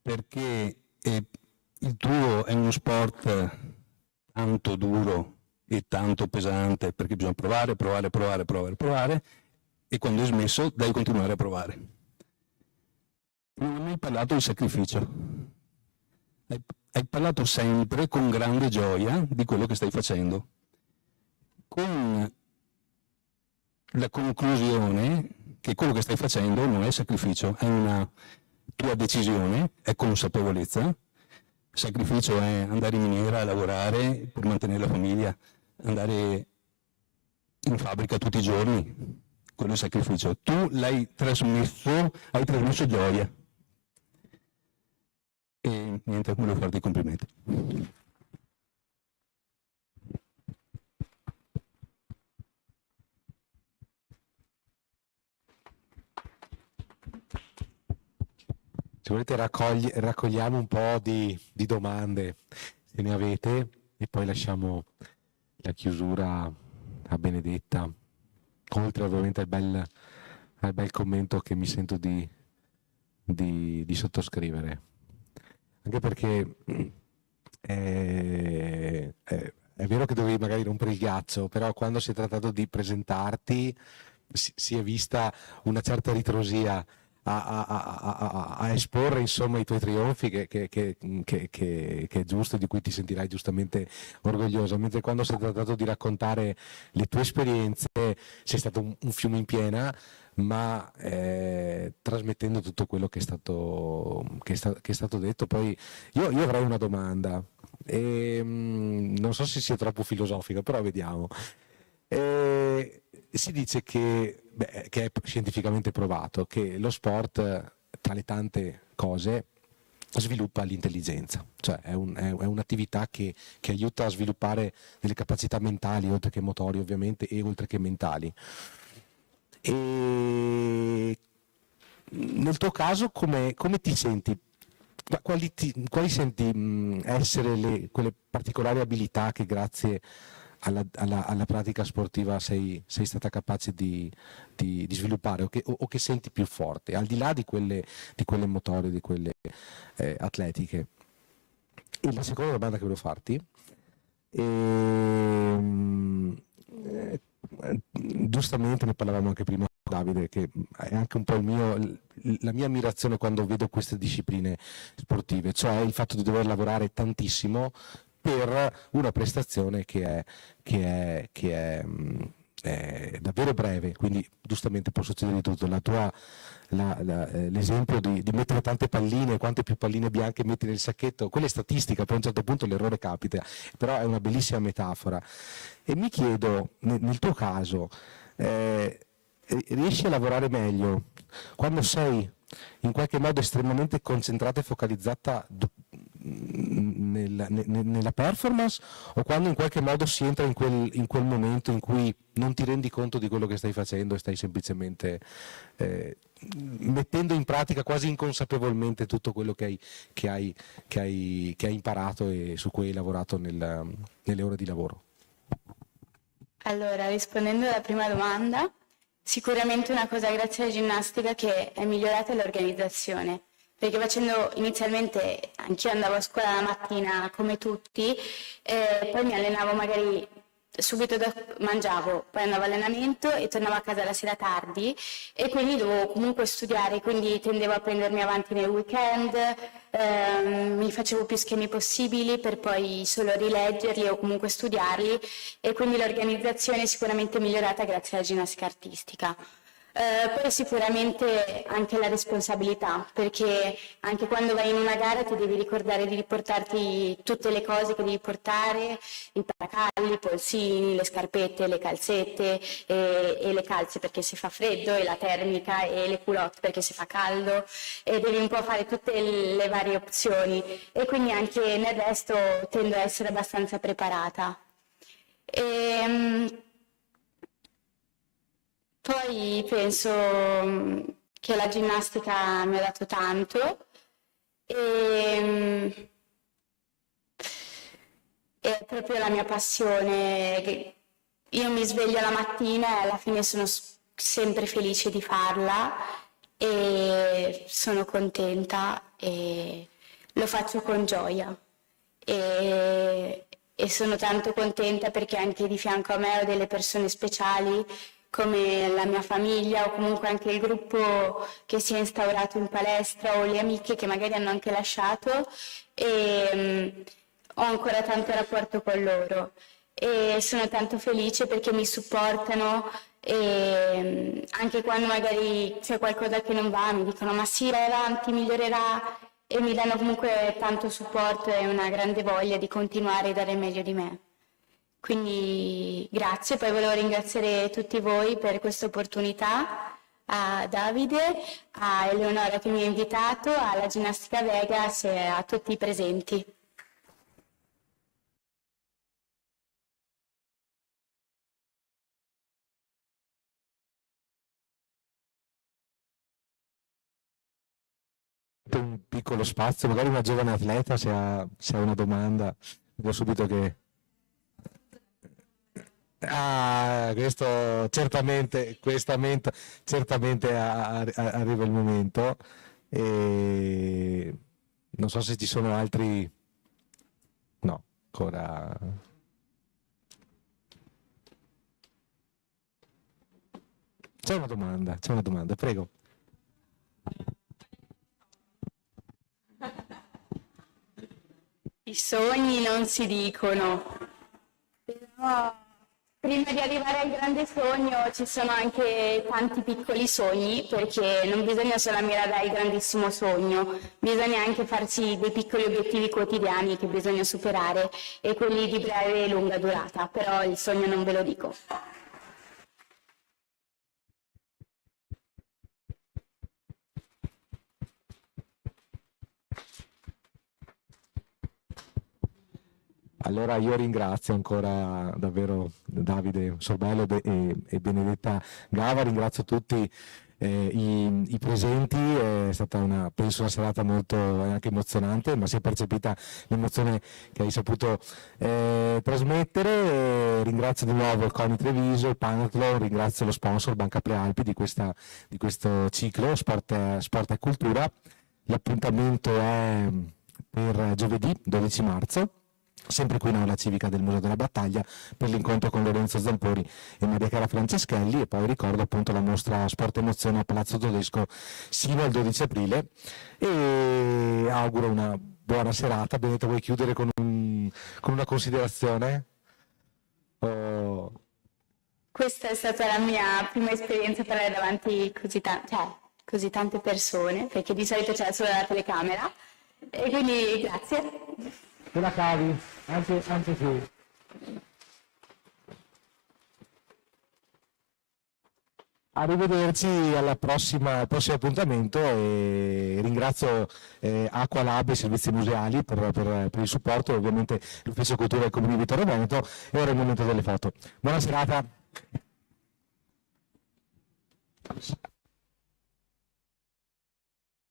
perché il tuo è uno sport tanto duro e tanto pesante, perché bisogna provare, e quando hai smesso devi continuare a provare. Non hai mai parlato di sacrificio, hai parlato sempre con grande gioia di quello che stai facendo, con la conclusione che quello che stai facendo non è sacrificio, è una tua decisione, è consapevolezza. Sacrificio è andare in miniera a lavorare per mantenere la famiglia, andare in fabbrica tutti i giorni, quello è sacrificio. Tu hai trasmesso gioia. E niente, volevo farti i complimenti. Se volete raccogliamo un po' di domande, se ne avete, e poi lasciamo la chiusura a Benedetta, oltre ovviamente al bel commento che mi sento di sottoscrivere. Anche perché è vero che dovevi magari rompere il ghiaccio, però quando si è trattato di presentarti si è vista una certa ritrosia a esporre insomma i tuoi trionfi che è giusto, di cui ti sentirai giustamente orgoglioso, mentre quando si è trattato di raccontare le tue esperienze sei stato un fiume in piena, ma trasmettendo tutto quello che è stato detto. Poi io avrei una domanda, non so se sia troppo filosofica, però vediamo. Si dice che è scientificamente provato che lo sport, tra le tante cose, sviluppa l'intelligenza, cioè è un'attività che aiuta a sviluppare delle capacità mentali, oltre che motori ovviamente, e oltre che mentali. E nel tuo caso come ti senti? Quali senti essere quelle particolari abilità che grazie alla pratica sportiva sei stata capace di sviluppare, o che senti più forte, al di là di quelle motorie, di quelle atletiche? E la seconda domanda che volevo farti, giustamente ne parlavamo anche prima, Davide, che è anche un po' la mia ammirazione quando vedo queste discipline sportive, cioè il fatto di dover lavorare tantissimo per una prestazione che è è davvero breve, quindi giustamente può succedere di tutto. L'esempio di mettere tante palline, quante più palline bianche metti nel sacchetto, quella è statistica, poi a un certo punto l'errore capita, però è una bellissima metafora. E mi chiedo, nel tuo caso, riesci a lavorare meglio quando sei in qualche modo estremamente concentrata e focalizzata nella performance, o quando in qualche modo si entra in quel momento in cui non ti rendi conto di quello che stai facendo e stai semplicemente mettendo in pratica quasi inconsapevolmente tutto quello che hai imparato e su cui hai lavorato nelle ore di lavoro? Allora, rispondendo alla prima domanda, sicuramente una cosa grazie alla ginnastica che è migliorata è l'organizzazione, perché facendo inizialmente, anch'io andavo a scuola la mattina come tutti, poi mi allenavo magari subito mangiavo, poi andavo all'allenamento e tornavo a casa la sera tardi e quindi dovevo comunque studiare, quindi tendevo a prendermi avanti nei weekend, mi facevo più schemi possibili per poi solo rileggerli o comunque studiarli, e quindi l'organizzazione è sicuramente migliorata grazie alla ginnastica artistica. Poi sicuramente anche la responsabilità, perché anche quando vai in una gara ti devi ricordare di riportarti tutte le cose che devi portare, i paracalli, i polsini, le scarpette, le calzette e le calze perché si fa freddo, e la termica e le culotte perché si fa caldo, e devi un po' fare tutte le varie opzioni, e quindi anche nel resto tendo a essere abbastanza preparata. Poi penso che la ginnastica mi ha dato tanto e è proprio la mia passione. Io mi sveglio la mattina e alla fine sono sempre felice di farla e sono contenta e lo faccio con gioia. E sono tanto contenta perché anche di fianco a me ho delle persone speciali come la mia famiglia o comunque anche il gruppo che si è instaurato in palestra o le amiche che magari hanno anche lasciato, e ho ancora tanto rapporto con loro e sono tanto felice perché mi supportano, e anche quando magari c'è qualcosa che non va mi dicono ma sì, vai avanti, migliorerà, e mi danno comunque tanto supporto e una grande voglia di continuare a dare il meglio di me. Quindi grazie, poi volevo ringraziare tutti voi per questa opportunità, a Davide, a Eleonora che mi ha invitato, alla Ginnastica Vegas e a tutti i presenti. Un piccolo spazio, magari una giovane atleta se ha una domanda, vedo subito che... questo certamente arriva il momento, e non so se ci sono altri, no, ancora. C'è una domanda, prego. I sogni non si dicono, però prima di arrivare al grande sogno ci sono anche tanti piccoli sogni, perché non bisogna solo ammirare al grandissimo sogno, bisogna anche farsi dei piccoli obiettivi quotidiani che bisogna superare, e quelli di breve e lunga durata, però il sogno non ve lo dico. Allora io ringrazio ancora davvero Davide Sorbello e Benedetta Gava, ringrazio tutti i presenti, è stata penso una serata molto anche emozionante, ma si è percepita l'emozione che hai saputo trasmettere. Ringrazio di nuovo il CONI Treviso, il Panathlon, ringrazio lo sponsor Banca Prealpi di questo ciclo Sport e Cultura. L'appuntamento è per giovedì 12 marzo. Sempre qui in aula civica del Museo della Battaglia per l'incontro con Lorenzo Zampori e Maria Chiara Franceschelli, e poi ricordo appunto la mostra Sport Emozione a Palazzo Tedesco sino al 12 aprile, e auguro una buona serata. Benedetta, vuoi chiudere con una considerazione? questa è stata la mia prima esperienza parlare davanti così tante persone, perché di solito c'è solo la telecamera, e quindi grazie. Te la cavi, anche tu. Arrivederci al prossimo appuntamento e ringrazio Acqualab e i servizi museali per il supporto e ovviamente l'Ufficio Cultura del Comune di Vittorio Veneto, e ora è il momento delle foto. Buona serata.